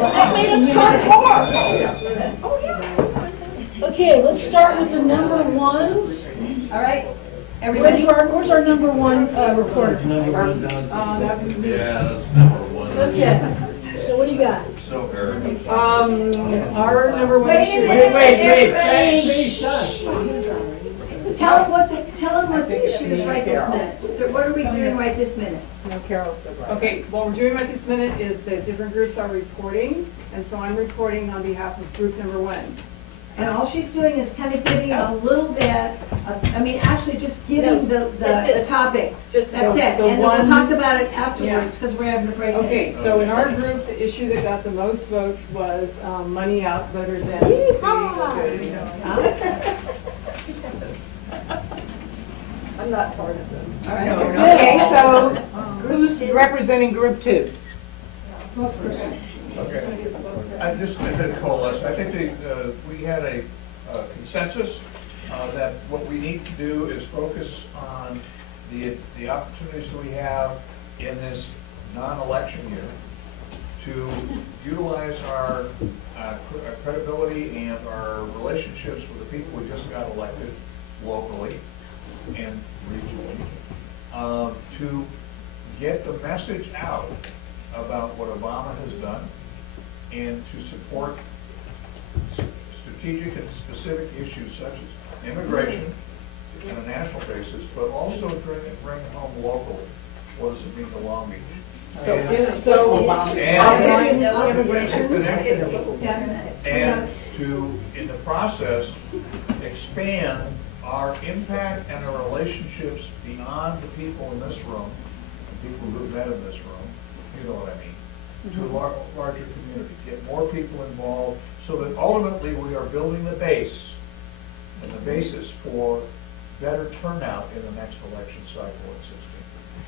That made us talk more. Okay, let's start with the number ones. All right. Everybody. Where's our number one reporter? Yeah, that's number one. Okay, so what do you got? So very. Our number one issue. Tell them what the issue is right this minute. What are we doing right this minute? Okay, what we're doing right this minute is that different groups are reporting, and so I'm reporting on behalf of group number one. And all she's doing is kind of giving a little bit of, actually just giving the topic. That's it. And then we'll talk about it afterwards, because we're having a break. Okay, so in our group, the issue that got the most votes was money out, voters in. I'm not part of them. All right. Okay, so who's representing group two? Okay. I just to coalesce. I think we had a consensus that what we need to do is focus on the opportunities that we have in this non-election year to utilize our credibility and our relationships with the people we just got elected locally and regionally to get the message out about what Obama has done and to support strategic and specific issues such as immigration on a national basis, but also bring home locally what does it mean to Long Beach. And to, in the process, expand our impact and our relationships beyond the people in this room, the people who've met in this room, you know what I mean, to a larger community, get more people involved, so that ultimately we are building the base and the basis for better turnout in the next election cycle in 16.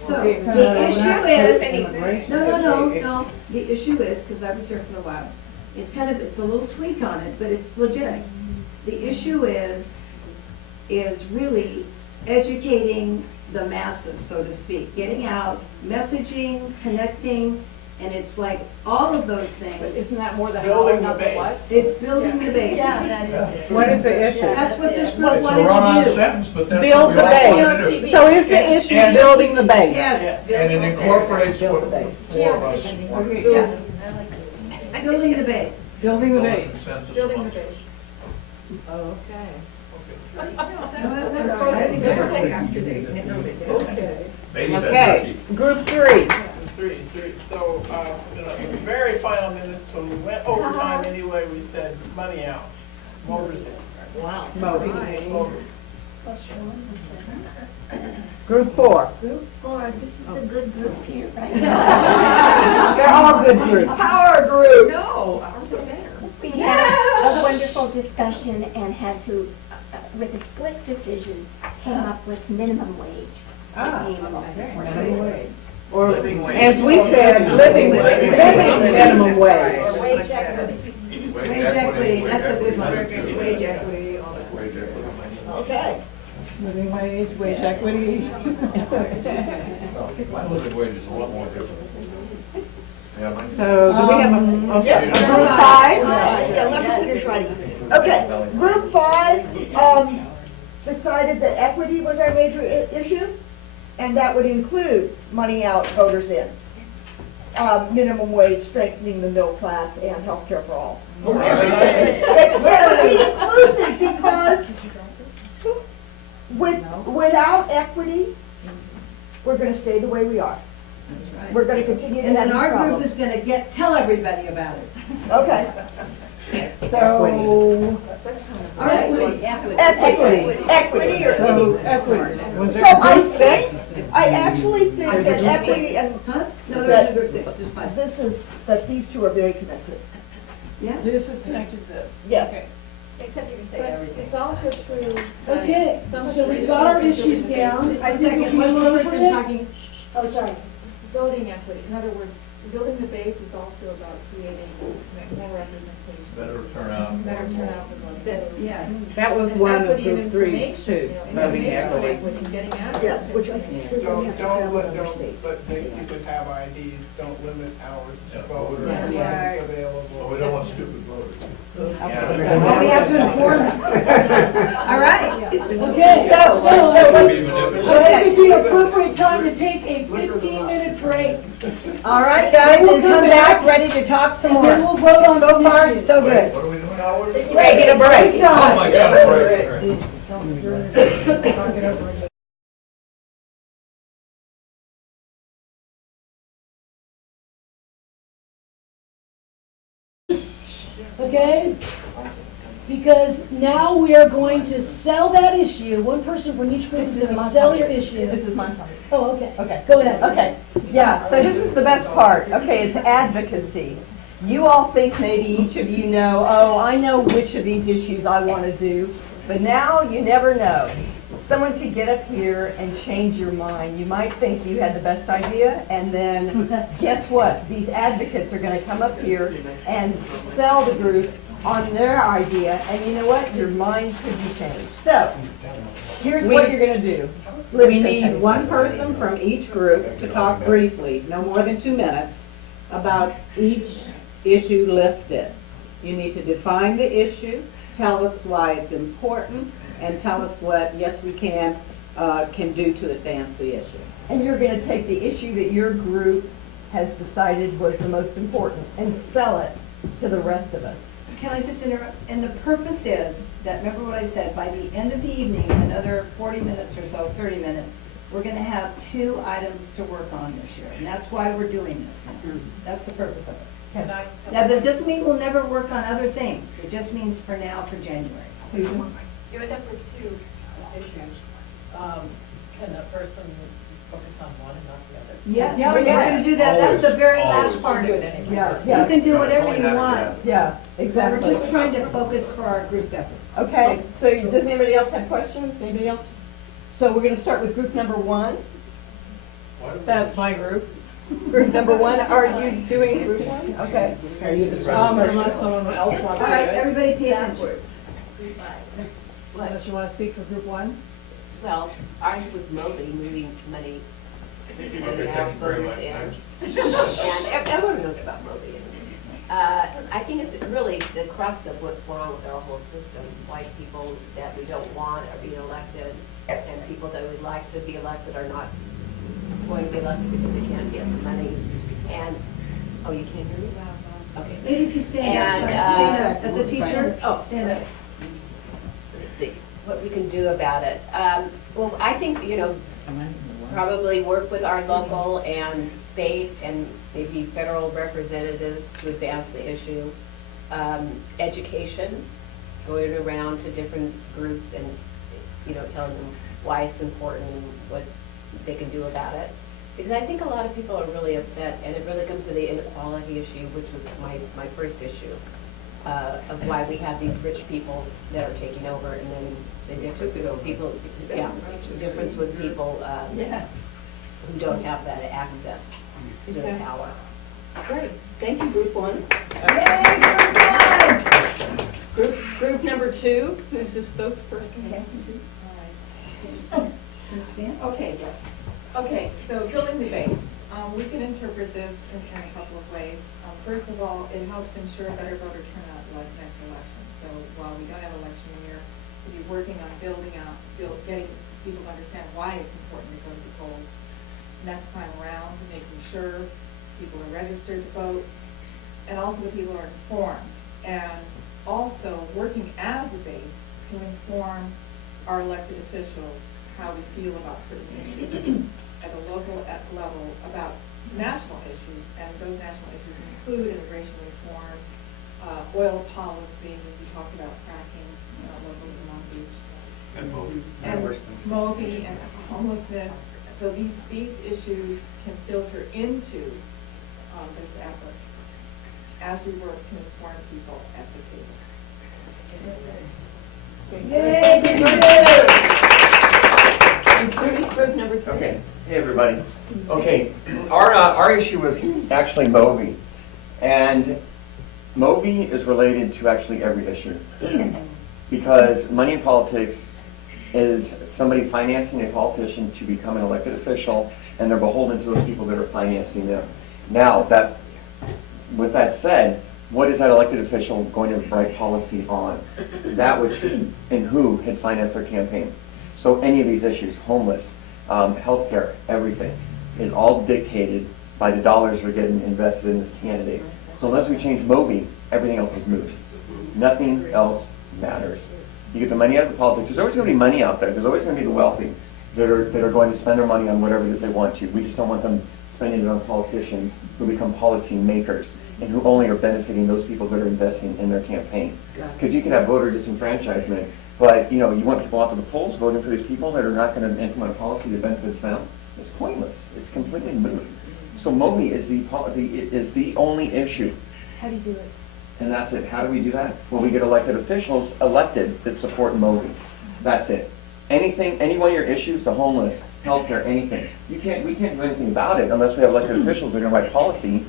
So, the issue is, no, the issue is, because I was here for a while, it's a little tweak on it, but it's legit. The issue is really educating the masses, so to speak, getting out, messaging, connecting, and it's like all of those things. Isn't that more the how, Building the not the base. what? It's building the base. Yeah, that is. What is the issue? That's what this group It's a wanted run-on to do. sentence, but that's what Build we the all want to base. do. So is the issue And- building the base? Yes, And it incorporates what the four of us want. okay, yeah. Building the base. Building the Build a base. consensus Building the amongst base. us. Okay. Base that Okay, turkey. group three. Three. So, in the very final minutes, when we went overtime anyway, we said money out. Motors in. Wow. Group four. Boy, this is a good group here, right? They're all good groups. Power group. No, ours are better. We had a wonderful discussion and had to, with a split decision, came up with minimum wage. Or, as we said, living minimum wage. Or wage equity. Wage equity, that's a good one. Wage equity, all that. Wage equity. Okay. Living wage, wage equity. My living wage is a lot more different. Yeah, mine- So, do we have a group five? Okay, group five, decided that equity was our major issue, and that would include money out, voters in. Minimum wage, strengthening the middle class, and healthcare for all. It's very inclusive because without equity, we're gonna stay the way we are. We're gonna continue to have And then our problems. group is gonna tell everybody about it. Okay. So, All right. Equity. Equity. so equity. Was So there a I group six? think, I actually think There's a that group equity and, Huh? No, there's a group six, there's five. this is, that these two are very connected. This is connected to this. Yes. Except you can say everything. It's also true. Okay, so we've got our issues down. I think we One went more over person it. talking, Oh, sorry. voting equity. In other words, building the base is also about creating more representation. Better turnout. Better turnout for voters. Yeah. That was And one of equity and group three's information, too, you know, voting information equity. getting out. Yes, which I think. Don't let the people have IDs, don't limit hours to vote or Yeah. anything Well, available. we don't want stupid voters. Well, we have to inform them. All right. Okay, So, I Be manipulated. think it'd be appropriate time to take a 15-minute break. all right, guys, and come back ready to talk some And then more. we'll vote on So some far, issues. so good. What are we doing now? What are we doing? Taking a break. Oh, my God, a break. Okay? Because now we are going to sell that issue. One person from each group is going to sell your issue. This is my topic. Oh, okay. Okay. Go ahead. Okay, yeah, so this is the best part. Okay, it's advocacy. You all think maybe each of you know, oh, I know which of these issues I want to do, but now you never know. Someone could get up here and change your mind. You might think you had the best idea, and then guess what? These advocates are going to come up here and sell the group on their idea, and you know what? Your mind could be changed. So, here's what you're going to do. We need one person from each group to talk briefly, no more than 2 minutes, about each issue listed. You need to define the issue, tell us why it's important, and tell us what, yes, we can do to advance the issue. And you're going to take the issue that your group has decided was the most important and sell it to the rest of us. Can I just interrupt? And the purpose is that, remember what I said, by the end of the evening, another 40 minutes or so, 30 minutes, we're going to have 2 items to work on this year. And that's why we're doing this. That's the purpose of it. Now, that doesn't mean we'll never work on other things. It just means for now, for January. You would have for 2 issues. Can a person focus on one and not the other? Yeah, we're gonna do that, that's the very last part of it. Yeah, You can do whatever you want. Yeah, We're exactly. just trying to focus for our group's effort. Okay, so does anybody else have questions? Anybody else? So we're gonna start with group number one. That's my group. Group number one, are you doing group one? Okay. Unless someone else wants All to. right, everybody pay attention. Unless you want to speak for group one? Well, ours was Mobley moving money. Okay, thank you very much. And everyone knows about Mobley. I think it's really the crux of what's wrong with our whole system, why people that we don't want are being elected, and people that we'd like to be elected are not going to be elected because they can't get the money. And, oh, you can't hear me? Okay. Maybe if you stand up, And, as a teacher, oh, stand up. let's see what we can do about it. Well, I think, probably work with our local and state and maybe federal representatives to advance the issue. Education, going around to different groups and, telling them why it's important and what they can do about it. Because I think a lot of people are really upset, and it really comes to the inequality issue, which was my first issue, of why we have these rich people that are taking over, and then the difference with people, the difference with people who don't have that access to the power. Great, thank you, group one. Group number two, who's the spokesperson? Okay, so building the base, we can interpret this in a couple of ways. First of all, it helps ensure better voter turnout like next election. So while we don't have election year, we'll be working on getting people to understand why it's important to go to the polls next time around, making sure people are registered to vote, and also that people are informed. And also working as a base to inform our elected officials how we feel about certain issues at the local level about national issues, and those national issues include immigration reform, oil policy, we talked about fracking locally in Long Beach, and Moby and homelessness. So these issues can filter into this effort as we work to inform people at the table. Group number three. Okay, hey, everybody. Okay, our issue was actually Moby. And Moby is related to actually every issue. Because money in politics is somebody financing a politician to become an elected official, and they're beholden to those people that are financing them. Now, with that said, what is that elected official going to write policy on? That which and who had financed their campaign. So any of these issues, homeless, healthcare, everything, is all dictated by the dollars we're getting invested in this candidate. So unless we change Moby, everything else is moot. Nothing else matters. You get the money out of the politics. There's always going to be money out there. There's always going to be the wealthy that are going to spend their money on whatever it is they want to. We just don't want them spending it on politicians who become policy makers and who only are benefiting those people that are investing in their campaign. Because you can have voter disenfranchisement, but you want people out to the polls voting for these people that are not going to implement a policy that benefits them. It's pointless. It's completely moot. So Moby is the only issue. How do you do it? And that's it. How do we do that? Well, we get elected officials elected that support Moby. That's it. Anything, any one of your issues, the homeless, healthcare, anything. We can't do anything about it unless we have elected officials that are going to write policy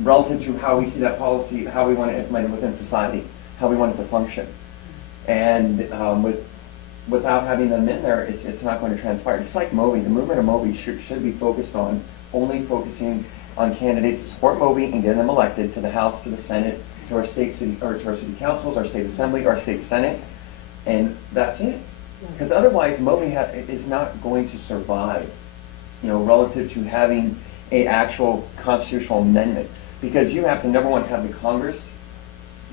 relative to how we see that policy, how we want to implement it within society, how we want it to function. And without having them in there, it's not going to transpire. Just like Moby, the movement of Moby should be focused on only focusing on candidates to support Moby and getting them elected to the House, to the Senate, to our state city, or to our city councils, our state assembly, our state senate, and that's it. Because otherwise, Moby is not going to survive, relative to having an actual constitutional amendment. Because you have to, number one, have the Congress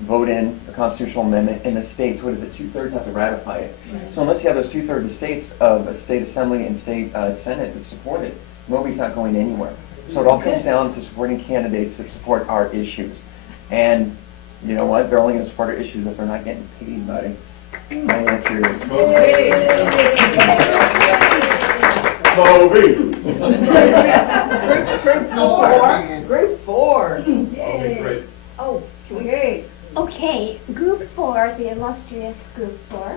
vote in a constitutional amendment, and the states, 2/3 have to ratify it. So unless you have those 2/3 of states of a state assembly and state senate that support it, Moby's not going anywhere. So it all comes down to supporting candidates that support our issues. And you know what? They're only going to support our issues if they're not getting paid, buddy. My answer is Group four. Great. Oh, okay. Okay, Group 4, the illustrious Group 4,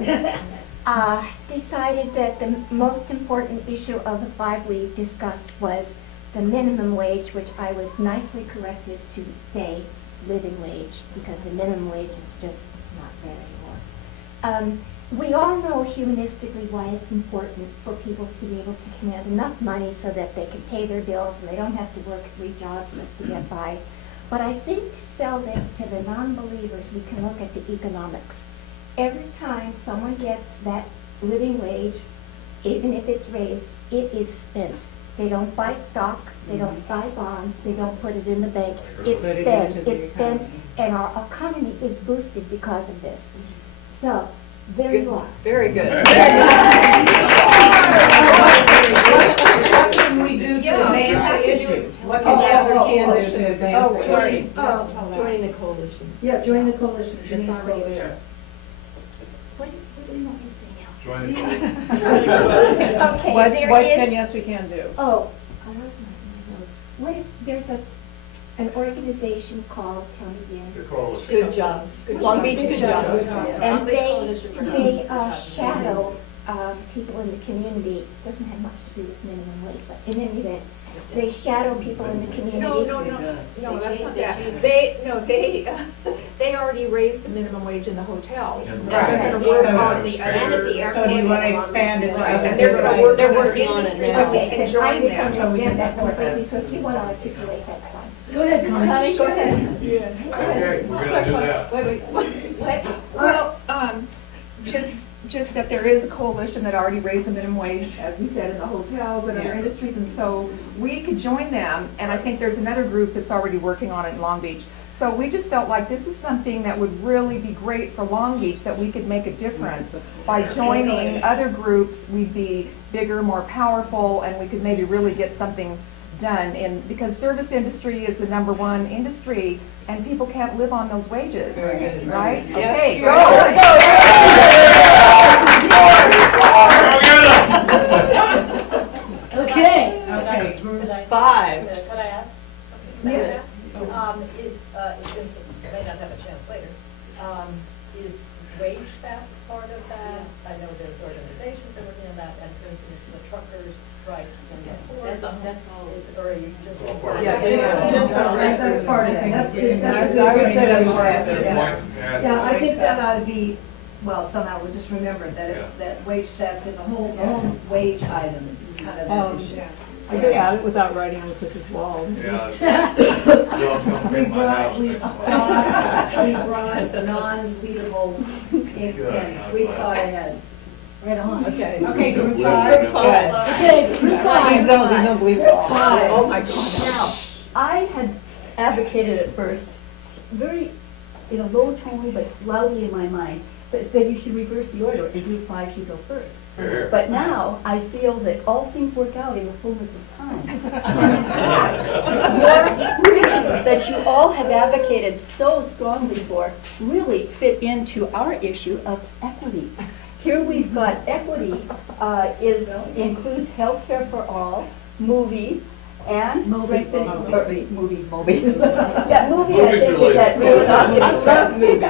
decided that the most important issue of the 5 we discussed was the minimum wage, which I was nicely corrected to say living wage, because the minimum wage is just not there anymore. We all know humanistically why it's important for people to be able to command enough money so that they can pay their bills and they don't have to work 3 jobs just to get by. But I think to sell this to the non-believers, we can look at the economics. Every time someone gets that living wage, even if it's raised, it is spent. They don't buy stocks, they don't buy bonds, they don't put it in the bank. It's spent, and our economy is boosted because of this. So, there you are. Very good. What can we do to advance the issue? What can we do to advance the issue? Sorry. Joining the coalition. Yeah, join the coalition. It's already there. What do you want me to say now? Join the Okay, What there can is- yes, we can do? Oh, there's an organization called, tell me again. The coalition. Good job. Long Beach, good job. And they shadow people in the community. Doesn't have much to do with minimum wage, but in any event, they shadow people in the community. No, that's not that. They already raised the minimum wage in the hotels. They're gonna work on the other. So do you want to expand it to other? And they're working on it now. Okay, And I join them. misunderstand that completely, so if you want to articulate, that's fine. Go ahead, Connie. Go ahead. Okay, we're gonna do that. Well, just that there is a coalition that already raised the minimum wage, as we said, in the hotels and other industries, and so we could join them, and I think there's another group that's already working on it in Long Beach. So we just felt like this is something that would really be great for Long Beach, that we could make a difference. By joining other groups, we'd be bigger, more powerful, and we could maybe really get something done. And because service industry is the #1 industry, and people can't live on those wages, right? Okay, Okay. Okay, Group 5. Can I ask? Yeah. You may not have a chance later. Is wage theft part of that? I know there's organizations that are working on that, and for instance, the truckers strike in the port. Or are you just? That's part of it. I would say that's part of it. Good point. Yeah, I think that ought to be, well, somehow we just remember that it's that wage theft and the whole wage item is kind of an issue. I could add it without writing on Chris's wall. Yeah. Don't paint my house. We brought non-beatable intent. We thought ahead. Right on. Okay. Okay, Group 5. Okay, Group 5. These don't believe it all. Oh, my God. Now, I had advocated at first, very, in a low tone, but loudly in my mind, that you should reverse the order and Group 5 should go first. But now, I feel that all things work out in the fullness of time. Your issues that you all have advocated so strongly for really fit into our issue of equity. Here we've got equity includes healthcare for all, movie, and strengthening, movie. Yeah, movie, I think is that, I love movies.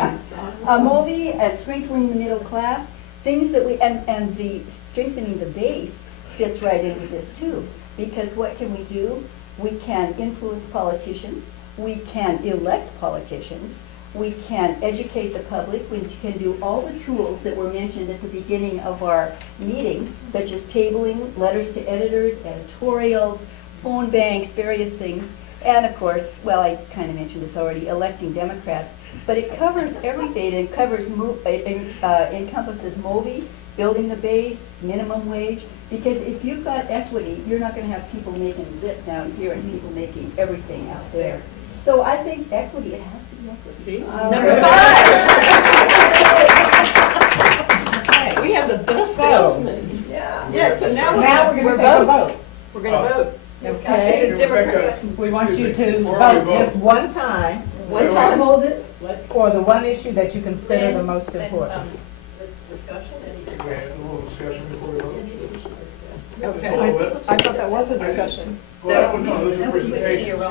A movie and strengthening the middle class, things that we, and the strengthening the base fits right in with this too. Because what can we do? We can influence politicians, we can elect politicians, we can educate the public, we can do all the tools that were mentioned at the beginning of our meeting, such as tabling, letters to editors, editorials, phone banks, various things, and of course, well, I kind of mentioned this already, electing Democrats. But it covers everything. It covers, encompasses MOVI, building the base, minimum wage. Because if you've got equity, you're not going to have people making zip down here and people making everything out there. So I think equity, it has to be equity. Number 5. We have the best salesman. Yeah, so Now we're going to take a vote. We're going to vote. Okay. It's a Democrat. We want you to Before we vote vote. just one time Hold it. for the one issue that you consider the most important. Discussion? We had a little discussion before we vote. Okay.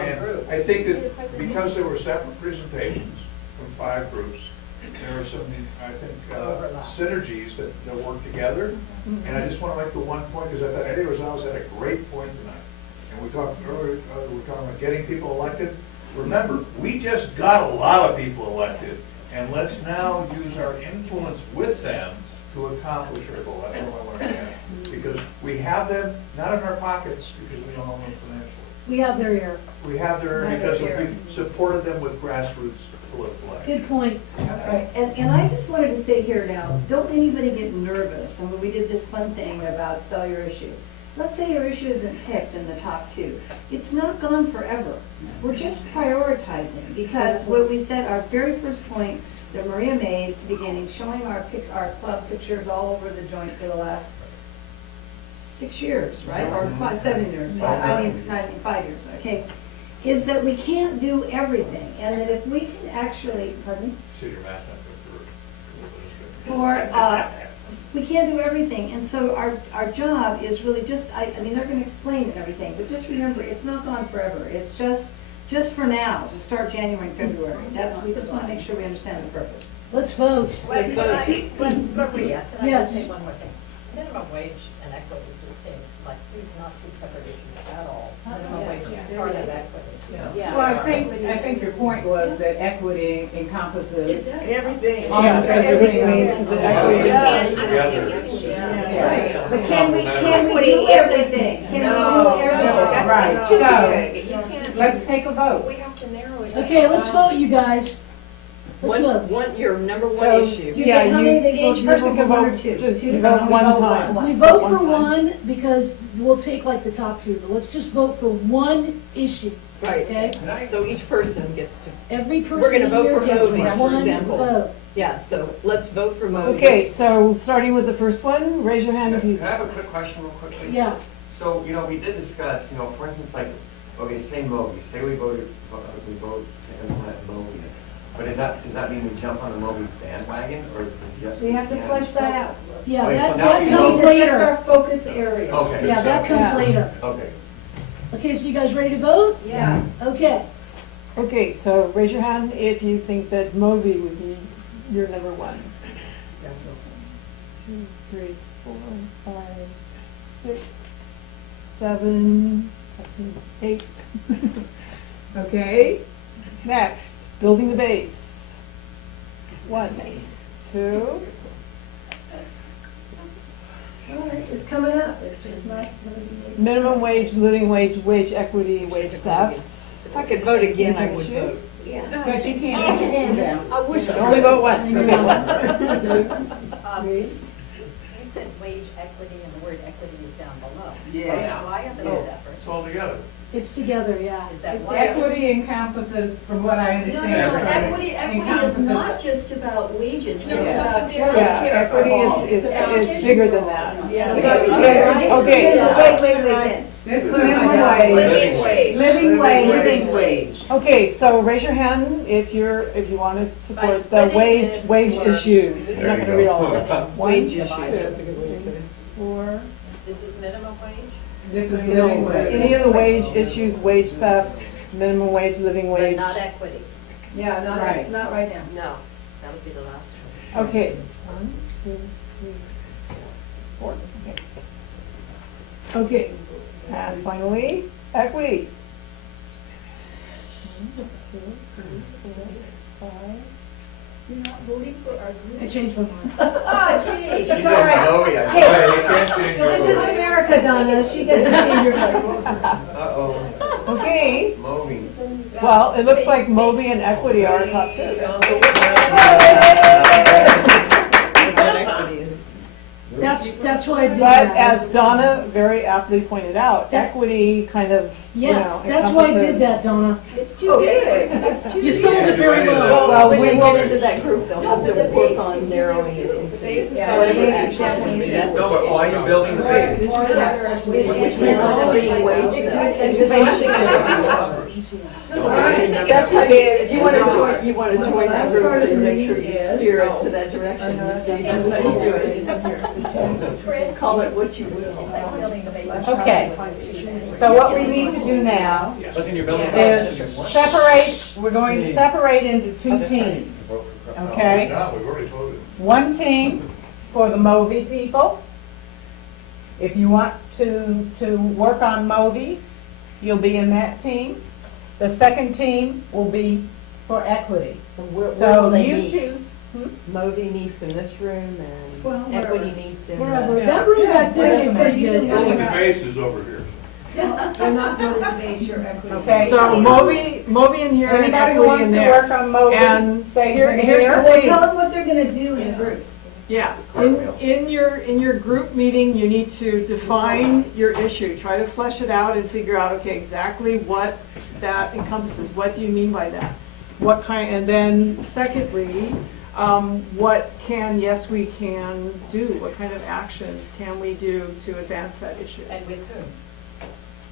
And I think that because there were separate presentations from 5 groups, there were some, I think, synergies that work together. And I just want to make the one point, because I thought Eddie Rosales had a great point tonight. And we talked earlier, we were talking about getting people elected. Remember, we just got a lot of people elected, and let's now use our influence with them to accomplish our goal. That's what I want to get. Because we have them, not in our pockets, because we don't own them financially. We have their ear. We have their, because we supported them with grassroots political action. Good point. Right, and I just wanted to say here now, don't anybody get nervous. I mean, we did this fun thing about sell your issue. Let's say your issue isn't picked in the top 2. It's not gone forever. We're just prioritizing, because what we said, our very first point that Maria made at the beginning, showing our club pictures all over the joint for the last 6 years, right? Or 7 years, I mean 5 years, okay? Is that we can't do everything, and that if we can actually, pardon? See your math not We can't do everything, and so our job is really just, I mean, they're gonna explain everything, but just remember, it's not gone forever. It's just for now, to start January and February. We just wanna make sure we understand the purpose. Let's vote. Maria, can I Yes. just say one more thing? Minimum wage and equity is the same, like, not 2 separate issues at all. Minimum wage is part of equity. Well, I think your point was that equity encompasses Everything. which means the equity. Right. But can we do everything? Can we do everything? Right, It's too so, big. You can't. let's take a vote. We have to narrow it. Okay, let's vote, you guys. Let's vote. Your number one So, issue. yeah, How many they vote? each person can vote, you vote one time. We vote for one because we'll take like the top 2, but let's just vote for one issue, Right. okay? So each person gets to, Every person We're gonna vote here for gets voting, for one example. vote. yeah, so let's vote for Modi. Okay, so starting with the first one, raise your hand if you. Can I have a quick question real quickly? Yeah. So, we did discuss, for instance, like, okay, say Moby, say we vote to implement Moby. But does that mean we jump on the Moby bandwagon, or just? We have to flesh that out. Yeah, Okay, so that now we comes vote. That's later. our focus area. Okay. Yeah, that Yeah. comes later. Okay. Okay, so you guys ready to vote? Yeah. Okay. Okay, so raise your hand if you think that Moby would be your number 1. 2, 3, 4, 5, 6, 7, 8. Okay, next, building the base. 1, 2, It's coming up, it's just not. minimum wage, living wage, wage equity, wage theft. If I could vote again, I would vote. But you can't put your hand down. I wish I Only vote once. You said wage equity, and the word equity is down below. Yeah. So I have to do that first. It's all together. It's together, yeah. Is that why? Equity encompasses, from what I understand. Equity is not just about wages, it's about. Yeah, equity is bigger than that. Okay. Okay, Wait. this is minimum wage. Living wage. Okay, so raise your hand if you want to support the wage issues. I'm not gonna read all of them. 1, 2, 3, 4. This is minimum wage? This is living wage. Any of the wage issues, wage theft, minimum wage, living But wage. not equity. Yeah, Right. not right now. No, that would be the last one. Okay. 1, 2, 3, 4. Okay, and finally, equity. 1, 2, 3, 4, 5. You're not voting for our group? I changed my mind. Oh, geez, She that's said all right. Moby, I Hey, Hey, you can't change your this is vote. America, Donna, she doesn't change your vote. Uh-oh, Okay, Moby. well, it looks like Moby and equity are our top 2. That's why I did But that. as Donna very aptly pointed out, equity kind of, Yes, that's why I did that, Donna. It's too big. You sold it very well. well, When we they will, get into that group, they'll have to work on narrowing it into. No, but why are you building the base? Which means living wage theft. That's what, if you want to join, you want to join that group, so you make sure you steer it to that direction. That's how you do it. Call it what you will. Okay, so what we need to do now is separate, we're going to separate into two teams, okay? One team for the Moby people. If you want to work on Moby, you'll be in that team. The second team will be for equity. So you choose. Moby meets in this room and equity meets in Wherever, the... that room back there is pretty good. base is over here. They're not going to base your equity. Okay. So Moby in here and Anybody who equity wants in to there. work on Moby, And stay here's the here. thing. them what they're gonna do in groups. Yeah, in your group meeting, you need to define your issue. Try to flesh it out and figure out, okay, exactly what that encompasses. What do you mean by that? What kind, and then secondly, what yes, we can do? What kind of actions can we do to advance that issue? And with whom?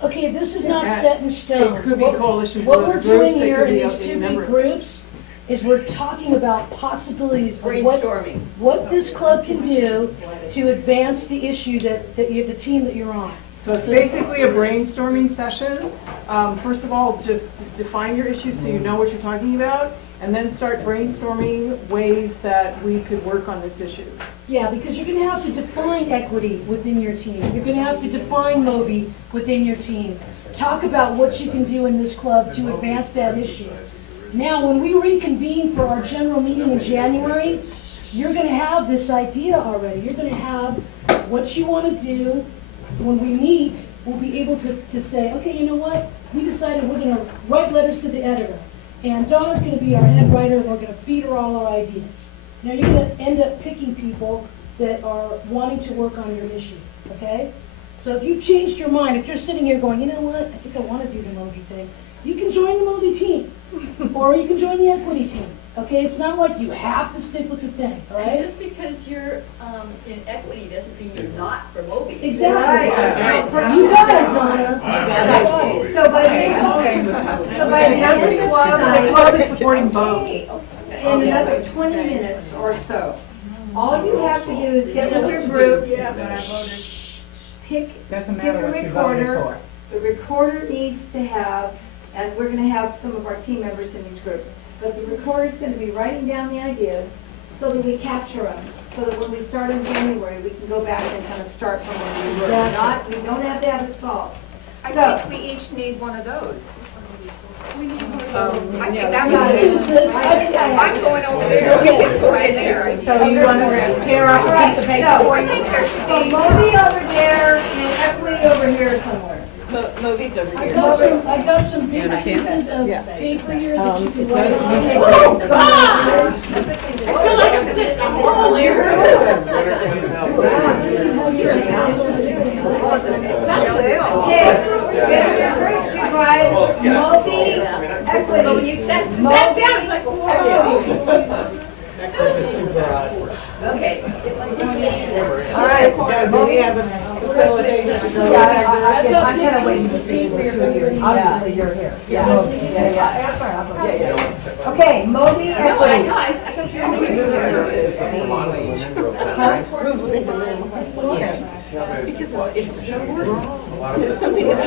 Okay, this is not set in stone. It could be coalitions What with we're other doing groups, it here could in be these up to two member. big groups is we're talking about possibilities of Brainstorming. what this club can do to advance the issue that you, the team that you're on. So it's basically a brainstorming session. First of all, just define your issue so you know what you're talking about, and then start brainstorming ways that we could work on this issue. Yeah, because you're gonna have to define equity within your team. You're gonna have to define Moby within your team. Talk about what you can do in this club to advance that issue. Now, when we reconvene for our general meeting in January, you're gonna have this idea already. You're gonna have what you wanna do. When we meet, we'll be able to say, okay, you know what? We decided we're gonna write letters to the editor. And Donna's gonna be our head writer, and we're gonna feed her all our ideas. Now, you're gonna end up picking people that are wanting to work on your issue, okay? So if you've changed your mind, if you're sitting here going, you know what, I think I wanna do the Moby thing, you can join the Moby team, or you can join the equity team, okay? It's not like you have to stick with the thing, all right? Just because you're in equity doesn't mean you're not for Moby. Exactly. Right. You got it, Donna. So by the end of the The club is supporting both. in another 20 minutes or so, all you have to do is get with your group, pick a recorder. The recorder needs to have, and we're gonna have some of our team members in these groups, but the recorder's gonna be writing down the ideas so that we capture them, so that when we start in January, we can go back and kind of start from where we were. We don't have to have it solved. I So- think we each need one of those. I think Yeah, that we gotta would use this. I'm going over there. You can go in there. So you want to tear up a piece of paper? I think there should So be. Moby over there and equity over here somewhere. Moby's over I here. got some big pieces of paper here that you can write on. Oh, God! I feel like I'm sitting on a wall here. Okay, you guys, Moby, equity. You sat down, it's like, whoa. Okay. All right, so Moby have a facilitation. Yeah, I'm kind of waiting to see if you're, obviously you're here. Yeah. That's right. Okay, Moby, No, I equity. know, I thought you Because it's something that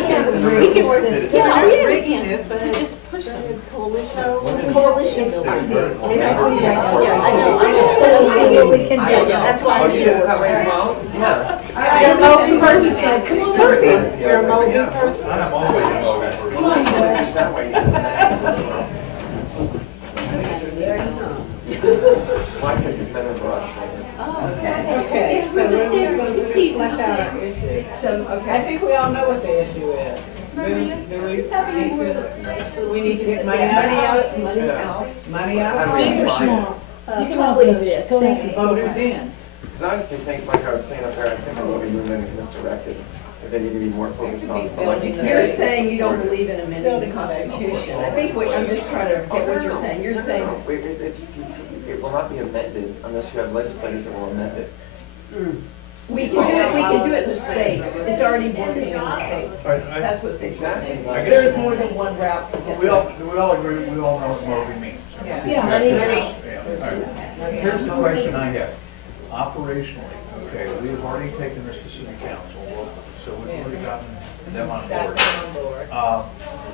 we can work this. Yeah, We're we breaking it, but just push it. Coalition. Yeah, I know. So I think we can do it. That's why I'm here. That way as well? Yeah. You're a Moby person, so come on. Perfect. You're a Moby person. I'm always a Moby. Come on, boy. That way. My sick is better than rush. Okay, so we're going to flesh out our issue. I think we all know what the issue is. We need to get money out. Money out. Big or small? You can all do this. Go ahead. Voters in. Because I honestly think, like I was saying up there, I think the Moby movement is misdirected. That they need to be more focused on electing. You're saying you don't believe in amending the Constitution. I think I'm just trying to get what you're saying. You're saying It will not be amended unless you have legislators that will amend it. we can do it in the state. It's already working in the state. That's what they Exactly. said. I guess- There is more than one route to get We there. all agree, we all know what Moby means. Yeah. Money. Here's the question I have. Operationally, okay, we have already taken this to city council, so we've already gotten them on board.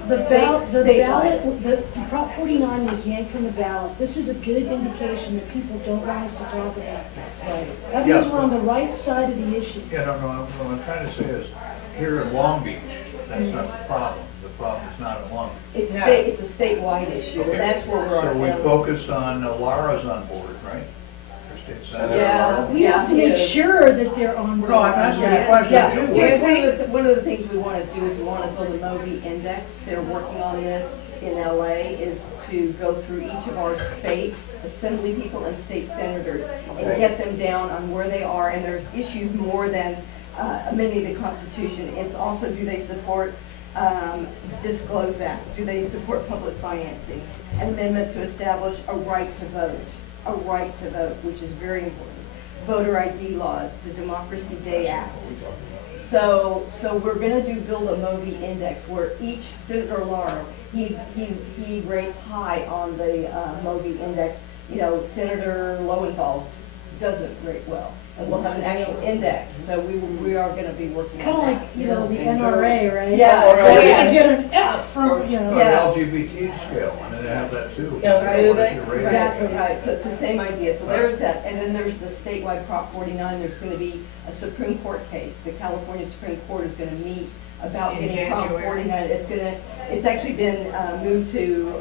The ballot, Statewide. the Prop 49 was yanked from the ballot. This is a good indication that people don't want us to talk about this. That means we're on the right side of the issue. Yeah, no, what I'm trying to say is, here in Long Beach, that's not the problem. The problem is not in Long Beach. It's a statewide issue, and that's where we're So we at. focus on, Lara's on board, right? For state senator. Yeah. We have to make sure that they're on board. No, I'm asking you a question. Yeah, You- one of the things we want to do is we want to build a Moby index. They're working on this in LA, is to go through each of our state assembly people and state senators and get them down on where they are, and there's issues more than amending the Constitution. It's also, do they support disclose that? Do they support public financing? An amendment to establish a right to vote, which is very important. Voter ID laws, the Democracy Day Act. So we're gonna build a Moby index where each Senator Lara, he rates high on the Moby index. You know, Senator Lowenthal doesn't rate well. And we'll have an actual index, so we are gonna be working on Kind of that. like, the NRA, right? Yeah. They can get an F from, Or an Yeah. LGBT scale, I mean, they have that too. Right, What is your rating? Exactly, right, so it's the same idea, so there's that, and then there's the statewide Prop 49, there's gonna be a Supreme Court case, the California Supreme Court is gonna meet about getting Prop 49, it's actually been moved to,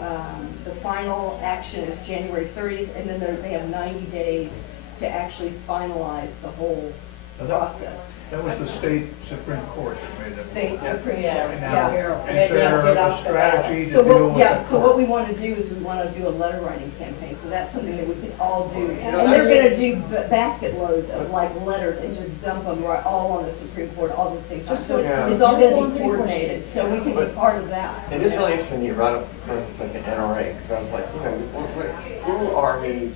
the final action is January 30th, and then they have 90 days to actually finalize the whole process. That was the state Supreme Court that made it. State Supreme Court, Now, yeah. is there a strategy to So deal what, with yeah, it? so what we want to do is we want to do a letter writing campaign, so that's something that we can all do. And they're going to do basket loads of like letters and just dump them right all on the Supreme Court, all the things. So it's all going to be coordinated, so we can be part of that. It is really interesting you brought up, for instance, like the NRA, because I was like, you know, who are we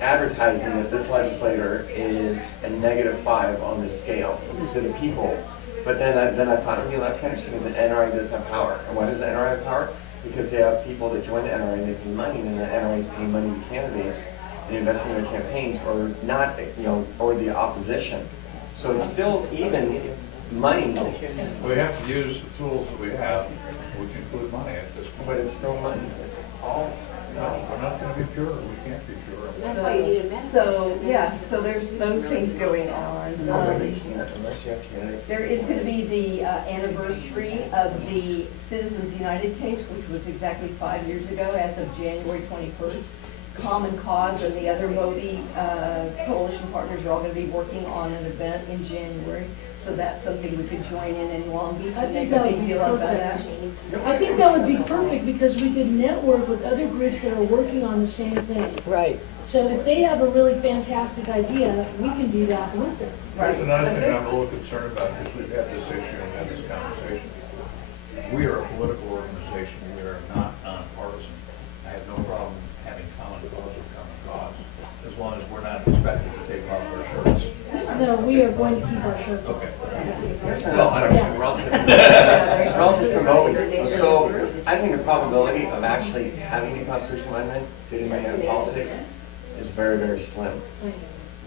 advertising that this legislator is a -5 on the scale to the people? But then I thought, you know, that's kind of interesting, because the NRA does have power. And why does the NRA have power? Because they have people that join the NRA and they pay money, and the NRA is paying money to candidates and investing in their campaigns, or not, you know, or the opposition. So it's still even money, We have to use the tools that we have, which include money at this point. but it's still money. It's all, No, we're not gonna be pure, we can't be pure. So, yeah, so there's those things going on. nobody can't unless you have candidates. There is going to be the anniversary of the Citizens United case, which was exactly 5 years ago, as of January 21st. Common Cause and the other Moby coalition partners are all going to be working on an event in January. So that's something we could join in Long Beach I and think make a that would big be deal about that. perfect. I think that would be perfect because we could network with other groups that are working on the same thing. Right. So if they have a really fantastic idea, we can do that with them. Here's another thing I'm a little concerned about, because we've had this issue and had this conversation. We are a political organization, we are not nonpartisan. I have no problem having common cause or common cause, as long as we're not expected to take off our shirts. No, we are going to keep our shirts on. Okay. Well, I don't know, relative to Moby, so I think the probability of actually having a constitutional amendment getting made out of politics is very, very slim.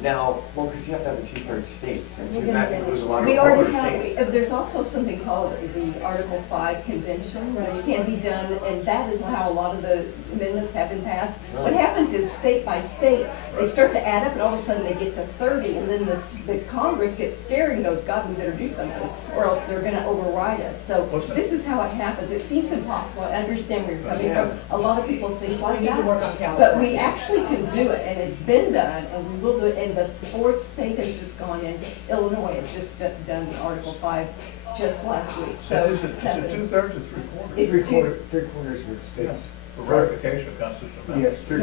Now, well, because you have to have the 2/3 states, and that includes a lot of We older already states. have, there's also something called the Article 5 Convention, which can be done, and that is how a lot of the amendments have been passed. What happens is state by state, they start to add up, and all of a sudden they get to 30, and then the Congress gets scared and goes, God, we better do something, or else they're gonna override us. So this is how it happens. It seems impossible. I understand where you're coming from. A lot of people think like that, but we actually can do it, and it's been done, and we will do it. And the fourth state has just gone in. Illinois has just done Article 5 just last week. So So is it 2/3 or 3/4? It's Three-quarters of the states. For ratification of constitutional amendment? Yeah,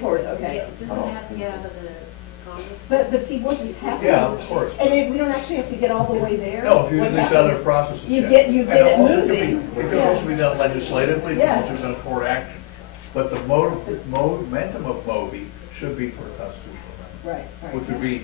3/4, okay. Doesn't it have to get out of the Congress? But see, what is happening? Yeah, of course. And if we don't actually have to get all the way there. No, if you what do these happens- other processes. You yeah. get And it also could be- moving. It could also be done legislatively, it could Yeah. also be done for action. But the momentum of Moby should be for a constitutional amendment. Right, Which would be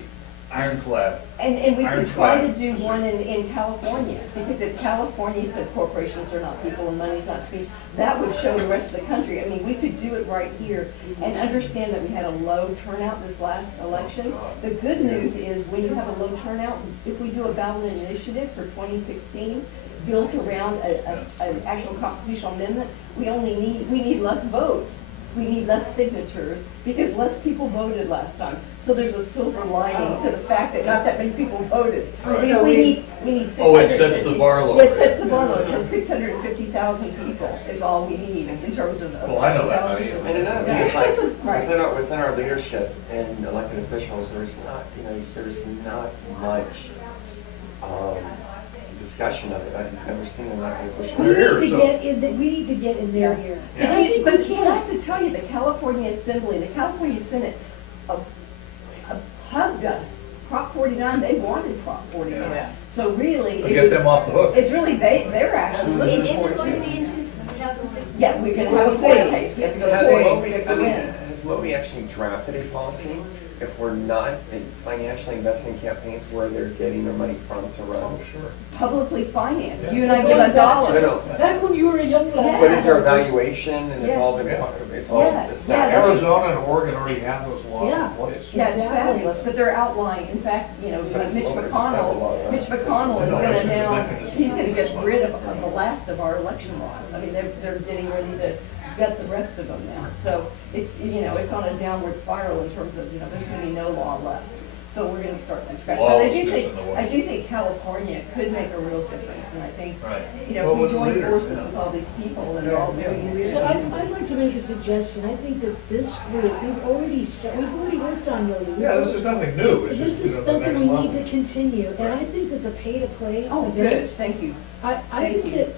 ironclad. And we could try to Ironclad. do one in California, because if California said corporations are not people and money's not speech, that would show the rest of the country. I mean, we could do it right here and understand that we had a low turnout this last election. The good news is when you have a low turnout, if we do a ballot initiative for 2016, built around an actual constitutional amendment, we need less votes. We need less signatures because less people voted last time. So there's a silver lining to the fact that not that many people voted. We need 650. Oh, it sets the bar lower. It sets the bar lower. So 650,000 people is all we need in terms of. Well, I know that, honey. And another thing is like, within our leadership and elected officials, there's not much, discussion of it. I've never seen an elected official. We need to get in their ear. And I think, but I have to tell you, the California Assembly, the California Senate, hugged us. Prop 49, they wanted Prop 49. Yeah. So really. To get them off the hook. It's really, they're actually looking Is for it going to it. be in 2016? Yeah, we're gonna have a court case. We have to go to Has court. what we actually drafted a policy, if we're not financially investing in campaigns where they're getting their money from to run? Sure. Publicly financed. You and I give a dollar. No. Back when you were a young lad. But is there evaluation and it's all been, it's all Yeah. established? Arizona and Oregon already have those laws Yeah. in place. Yeah, it's fabulous, but they're outlying, in fact, Mitch McConnell is gonna now, he's gonna get rid of the last of our election laws. I mean, they're getting ready to gut the rest of them now. So it's, it's on a downward spiral in terms of, there's gonna be no law left. So we're gonna start from scratch. But Law I is do just think, in the way. I do think California could make a real difference, and I think, Right. if Well, we with the join leaders, forces yeah. with all these people that are all doing it. So I'd like to make a suggestion. I think that this group, we've already worked on those. Yeah, this is nothing new. It's This just, is the something next we level. need to continue, and I think that the pay-to-play Oh, good, thank you. I Thank think you. that,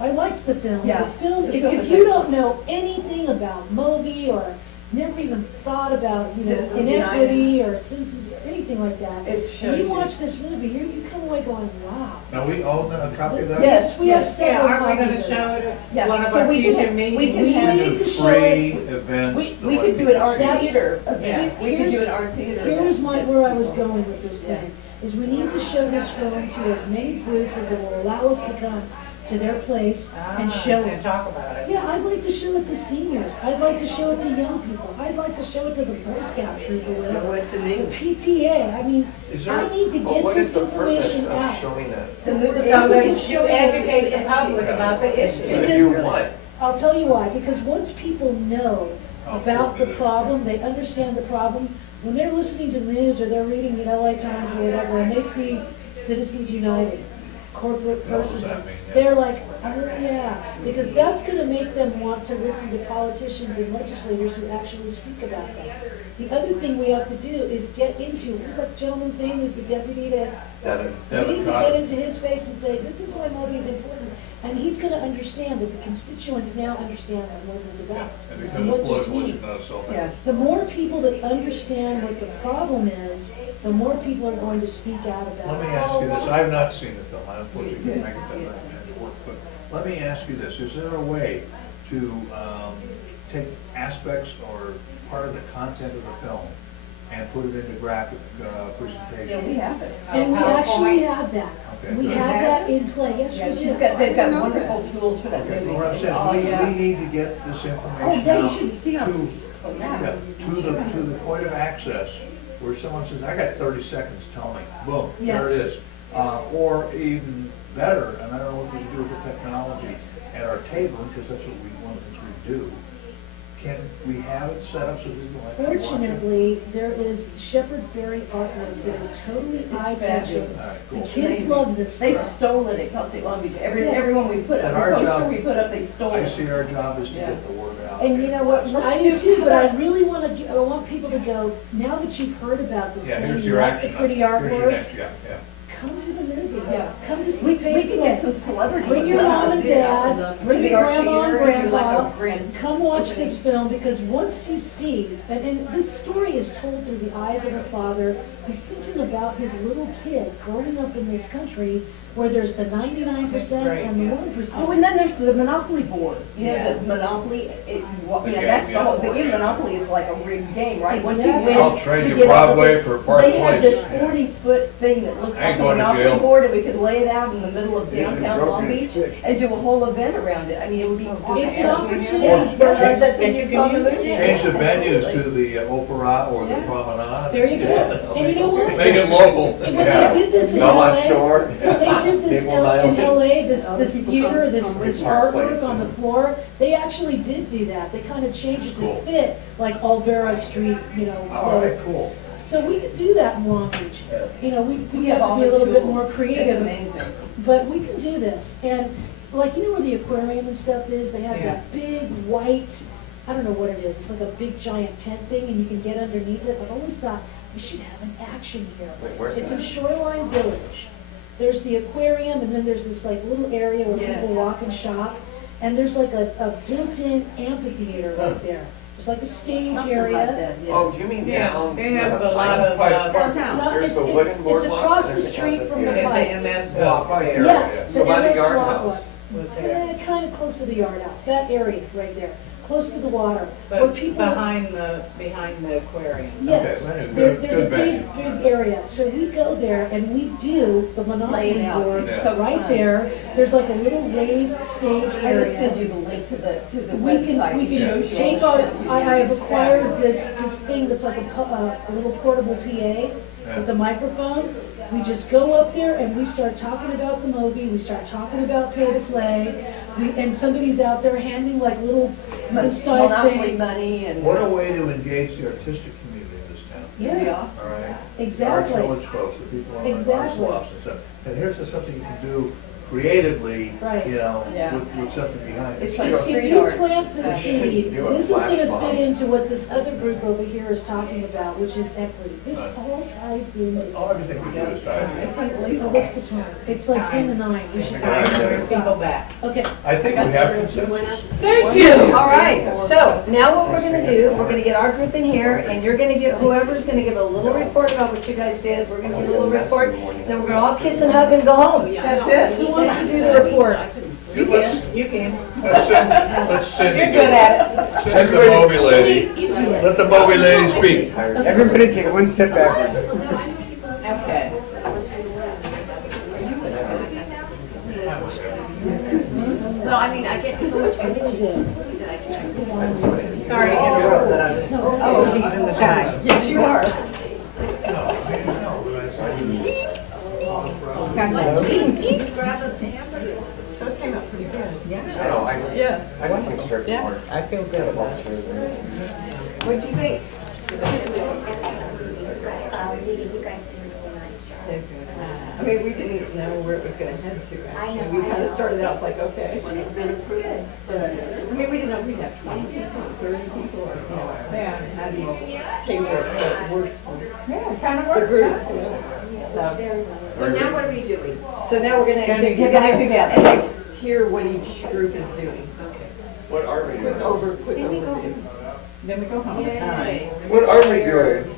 I liked the film. Yeah. The film, The if film is you don't excellent. know anything about Moby or never even thought about, Citizens inequity or citizens, anything like that, It and shows you you. watch this movie, you come away going, wow. Now, we own a copy of that? Yes, We have Yeah, several aren't we gonna copies of show it. it Yeah, at one of so our we can future have- meetings? we can We have- need Do to show free it. events. We to let could do an people art see. theater event. Yeah. We could do an art theater event. Here's where I was going with this thing, is we need to show this film to as many groups as it will allow us to come to their place and show it. And talk about it. Yeah, I'd like to show it to seniors, I'd like to show it to young people, I'd like to show it to the Boy Scout troop or whatever. The PTA, I mean, Is there- I need to But get what this is the purpose information of out. showing that? The movie. So that you educate the public about the issue. If you what? I'll tell you why, because once people know about the problem, they understand the problem, when they're listening to the news or they're reading the LA Times or whatever, and they see Citizens United, corporate What does person, that mean? Yeah. they're like, oh yeah, because that's gonna make them want to listen to politicians and legislators who actually speak about that. The other thing we have to do is get into, who's that gentleman's name, who's the deputy to, we need to get into his face and say, this is why Moby is important. And he's gonna understand that the constituents now understand what Moby's about. And and because what of this political, means. it's not a self. Yeah. The more people that understand what the problem is, the more people are going to speak out about it. Let me ask you this, I have not seen the film, I unfortunately can't make it that night to work, but let me ask you this, is there a way to take aspects or part of the content of the film and put it into graphic presentation? Yeah, we have it. And we actually have that. Okay, We good. have that in play, Yeah, yes, we she's do. got, they've got wonderful tools for that Okay, movie. what I'm Oh, saying, yeah. we need to get this Oh, information yeah, you out should see them. to, Oh, yeah, yeah. to the point of access, where someone says, I got 30 seconds, tell me, boom, there it Yes. is. Or even better, and I don't know what we can do with the technology, at our table, because that's what one of the things we do, can we have it set up so people like to watch it? Fortunately, there is Shepherd Ferry artwork that is totally eye-catching. All right, The cool. kids love this They stuff. stole it at Cal State Long Beach. Yeah. Everyone we put up, And the our poster job- we put up, they stole I it. see our job is to Yeah. get the word out. And you know what, I do too, but I really want to, I want people to go, now that you've heard about this Yeah, thing, here's you your like the action. pretty Here's your artwork, next, yeah. come to the movie. Yeah, come to see We Pay can get some celebrities. Bring your mom and dad, bring your grandma and grandpa, grand. come watch this film, because once you see, and this story is told through the eyes of a father who's thinking about his little kid growing up in this country where there's the 99% and the 1%. Oh, and then there's the Monopoly board. You know, the Monopoly, that's the whole, the game Monopoly is like a rigged game, right? Once you win. I'll trade you get all the- Broadway for Park They have Place. this 40-foot thing that looks I like ain't a going to Monopoly jail. board, and we could lay it out in the middle of Yeah, downtown Long Beach and do a whole event around it. I mean, it would be. It's an opportunity That for thing you saw in the movie. Change the venues to the Opera or the Promenade. There you go. And you know what? Make it local. When they did this in LA, when Shore. they did this People Island. in LA, this theater, this artwork on the floor, they actually did do that. They kind of changed it to Cool. fit like Olvera Street, you know. All right, cool. So we could do that in Long Beach. You know, we have have all to be a the little bit tools. more It's creative, amazing. but we can do this. And like, you know where the aquarium and stuff is? They have that big white, I don't know what it is, it's like a big giant tent thing and you can get underneath it. I've always thought we should have an action here. Wait, where's It's that? in Shoreline Village. There's the aquarium and then there's this like little area where people walk and shop. And there's like a built-in amphitheater right there. There's like a stage area. Oh, do you mean down? They have a lot of, Downtown. No, There's it's- the it's- wooden It's boardwalk, across and the there's the street from the amphitheater. pike. Walk by area. Yes, So by the MS yard Walk house. was there. Kind of close to the yard house, that area right there, close to the water. Where But people. behind the aquarium. Yes, Okay, well, there- good- there's a good big, venue. big area. So we go there and we do the Lay Monopoly it out. board It's so right fun. there. There's like a little raised stage I just area. send you the link to the We website. can, we It shows can you take all our, the shit. I have acquired this thing that's like a little portable PA with a microphone. We just go up there and we start talking about the movie, we start talking about pay to play. And somebody's out there handing like little, this size Monopoly thing. money and. What a way to engage the artistic community in this town. Yeah, All right? exactly. Our village folks, the people on our Exactly. sloughs and stuff. And here's something you can do creatively, Right. you know, Yeah. with something behind it. It's like If street you art. plant the seed, Do a this is flash gonna mob. fit into what this other group over here is talking about, which is equity. This Right. all ties into. All everything we do is tied in. Oh, what's the time? It's like 10 to 9. We should All right. stop. People back. Okay. I think we have consensus. Thank you. All right, so now what we're gonna do, we're gonna get our group in here, and you're gonna get, whoever's gonna give a little report about what you guys did, we're gonna do a little report, then we're gonna all kiss and hug and go home. That's it. Who wants to do the report? You can. Let's send You're good at it. Send the Moby lady. You do it. Let the Moby lady speak. Everybody take one step back. Okay. No, I mean, I get so much. I really do. Sorry to interrupt, but I'm Oh, leaving the guy. yes, you are. I just think straight forward. I feel good about it. What'd you think? Lily, you guys did a really nice job. I mean, we didn't know where it was gonna head to. I know, actually. We I kind of know. started out like, okay. I mean, we didn't know we'd have 20 people, 30 people, or, you know, how do you tailor it so it works for the group, you know? So now what are we doing? So now we're gonna get together and hear what each group is doing. What are we doing? Quick overview. Then we go home. What are we doing?